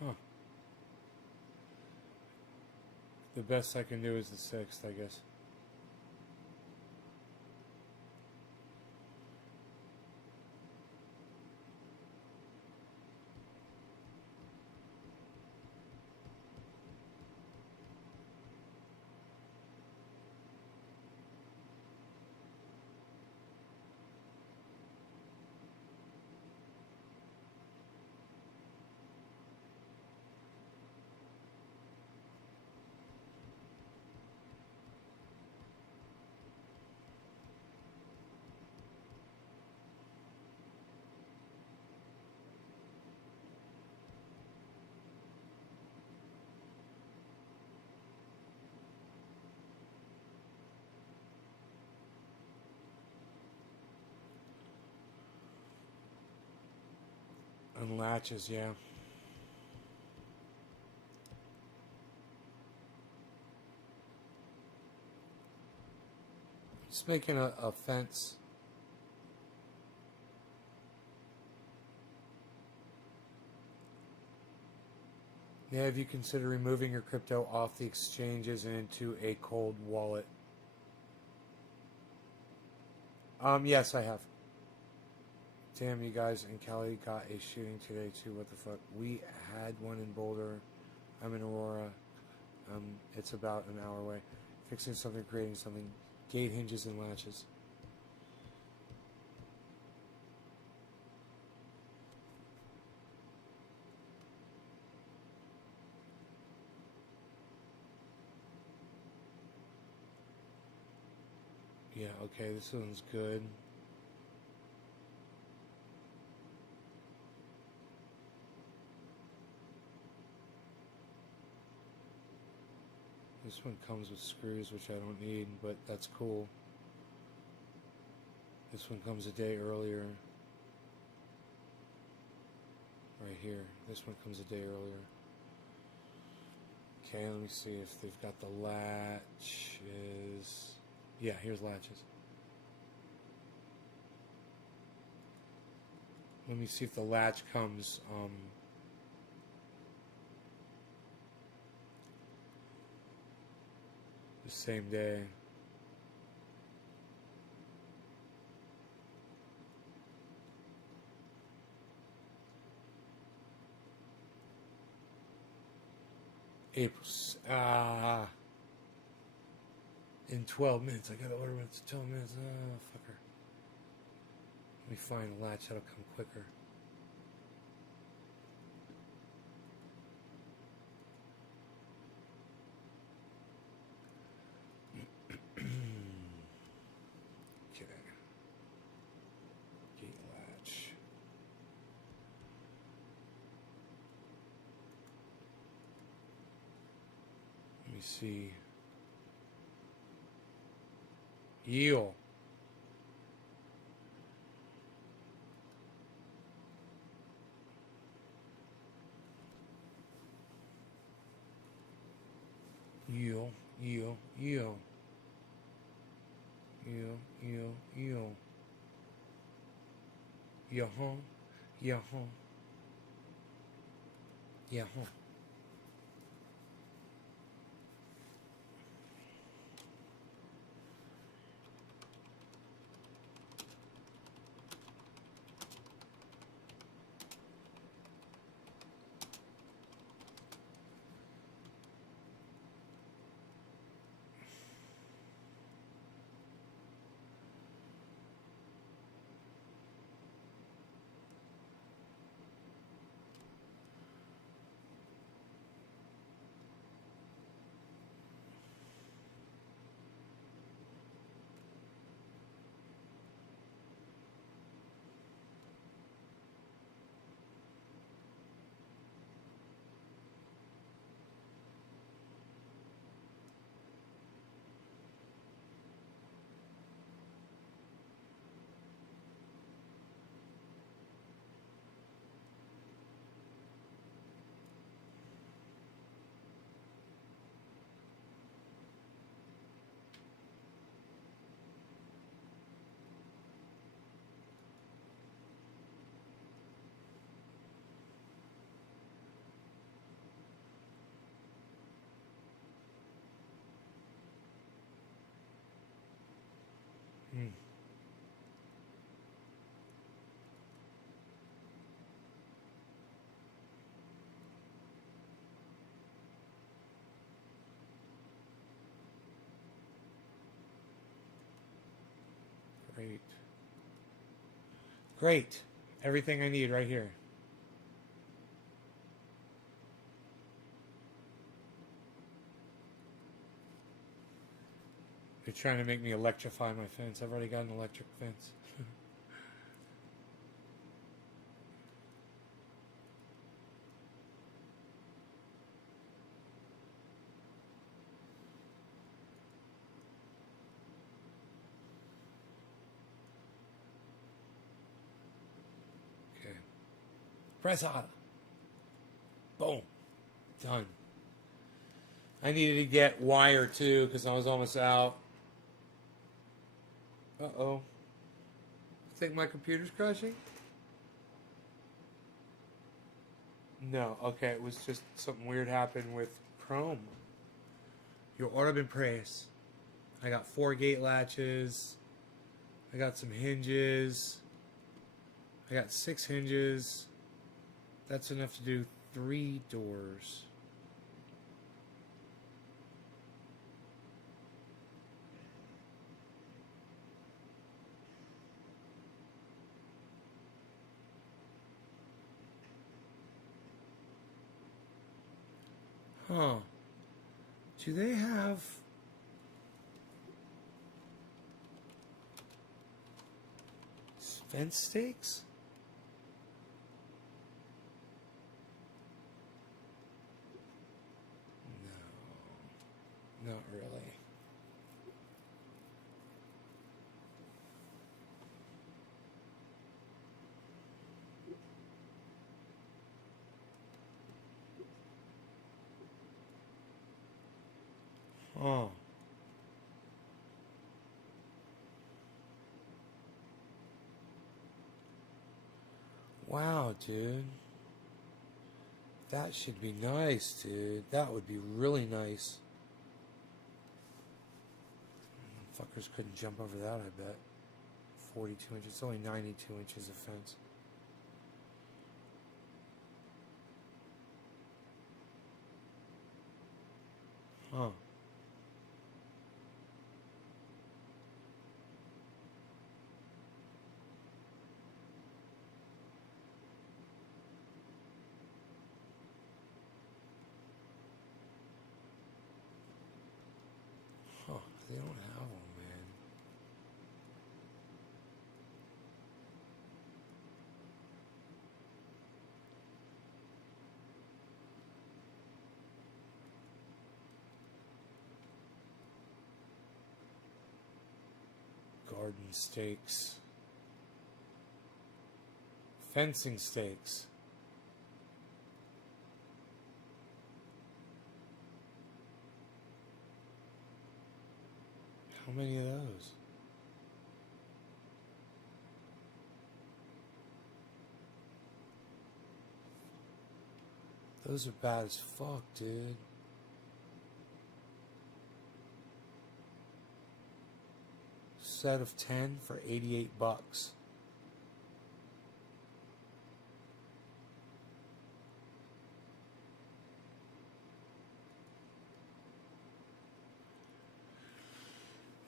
Huh. The best I can do is the 6th, I guess. And latches, yeah. Just making a fence. Yeah, have you considered removing your crypto off the exchanges and into a cold wallet? Yes, I have. Damn, you guys, and Kelly got a shooting today too. What the fuck? We had one in Boulder. I'm in Aurora. It's about an hour away. Fixing something, creating something. Gate hinges and latches. Yeah, okay, this one's good. This one comes with screws, which I don't need, but that's cool. This one comes a day earlier. Right here. This one comes a day earlier. Okay, let me see if they've got the latches. Yeah, here's latches. Let me see if the latch comes the same day. April. In 12 minutes. I gotta order it in 12 minutes. Fucker. Let me find a latch that'll come quicker. Okay. Gate latch. Let me see. Yield. Yield. Yield. Yield. Yield. Yield. Yield. Yo-huh. Yeah, huh. Yeah, huh. Hmm. Great. Great. Everything I need right here. They're trying to make me electrify my fence. I've already got an electric fence. Okay. Press on. Boom. Done. I needed to get wire too because I was almost out. Uh-oh. I think my computer's crashing? No. Okay, it was just something weird happened with Chrome. Your order been pressed. I got 4 gate latches. I got some hinges. I got 6 hinges. That's enough to do 3 doors. Huh. Do they have... fence stakes? No. Not really. Huh. Wow, dude. That should be nice, dude. That would be really nice. Fuckers couldn't jump over that, I bet. 42 inches. It's only 92 inches of fence. Huh. Huh. They don't have them, man. Garden stakes. Fencing stakes. How many of those? Those are bad as fuck, dude. Set of 10 for $88.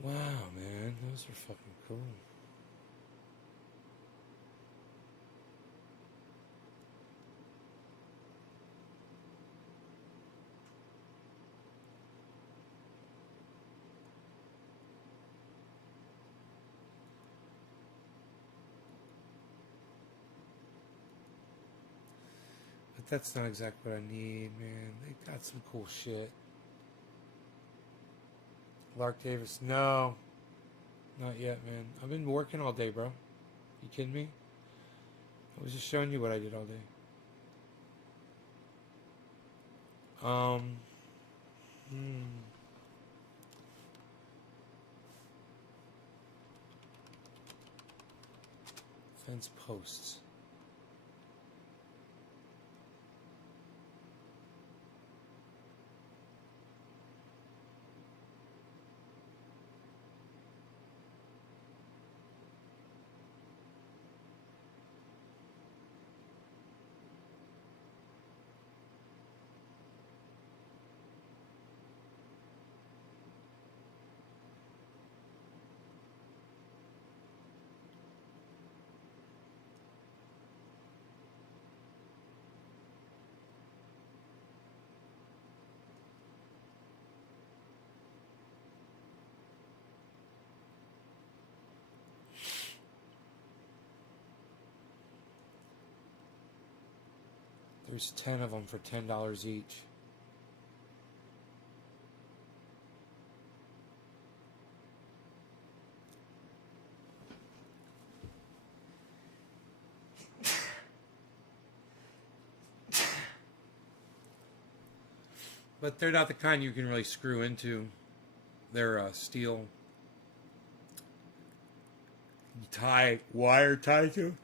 Wow, man, those are fucking cool. But that's not exactly what I need, man. They got some cool shit. Lark Davis, no. Not yet, man. I've been working all day, bro. You kidding me? I was just showing you what I did all day. Fence posts. There's 10 of them for $10 each. But they're not the kind you can really screw into. They're steel. You wire tie to.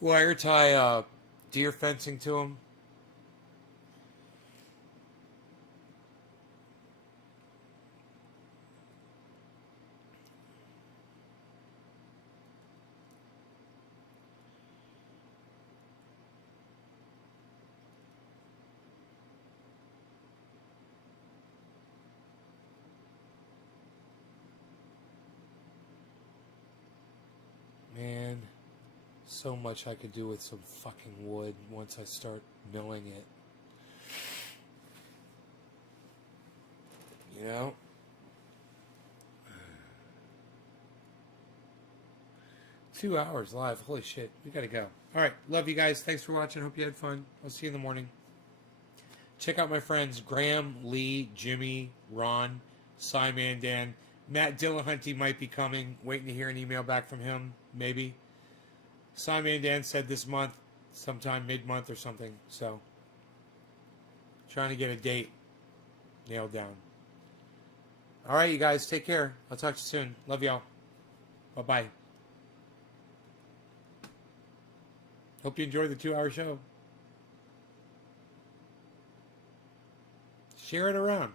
Wire tie deer fencing to them. Man, so much I could do with some fucking wood once I start milling it. You know? Two hours live. Holy shit. We gotta go. Alright. Love you guys. Thanks for watching. Hope you had fun. I'll see you in the morning. Check out my friends Graham, Lee, Jimmy, Ron, Cy Mandan. Matt Dillahunty might be coming. Waiting to hear an email back from him. Maybe. Cy Mandan said this month, sometime mid-month or something. So, trying to get a date nailed down. All right, you guys, take care. I'll talk to you soon. Love y'all. Bye-bye. Hope you enjoyed the 2-hour show. Share it around.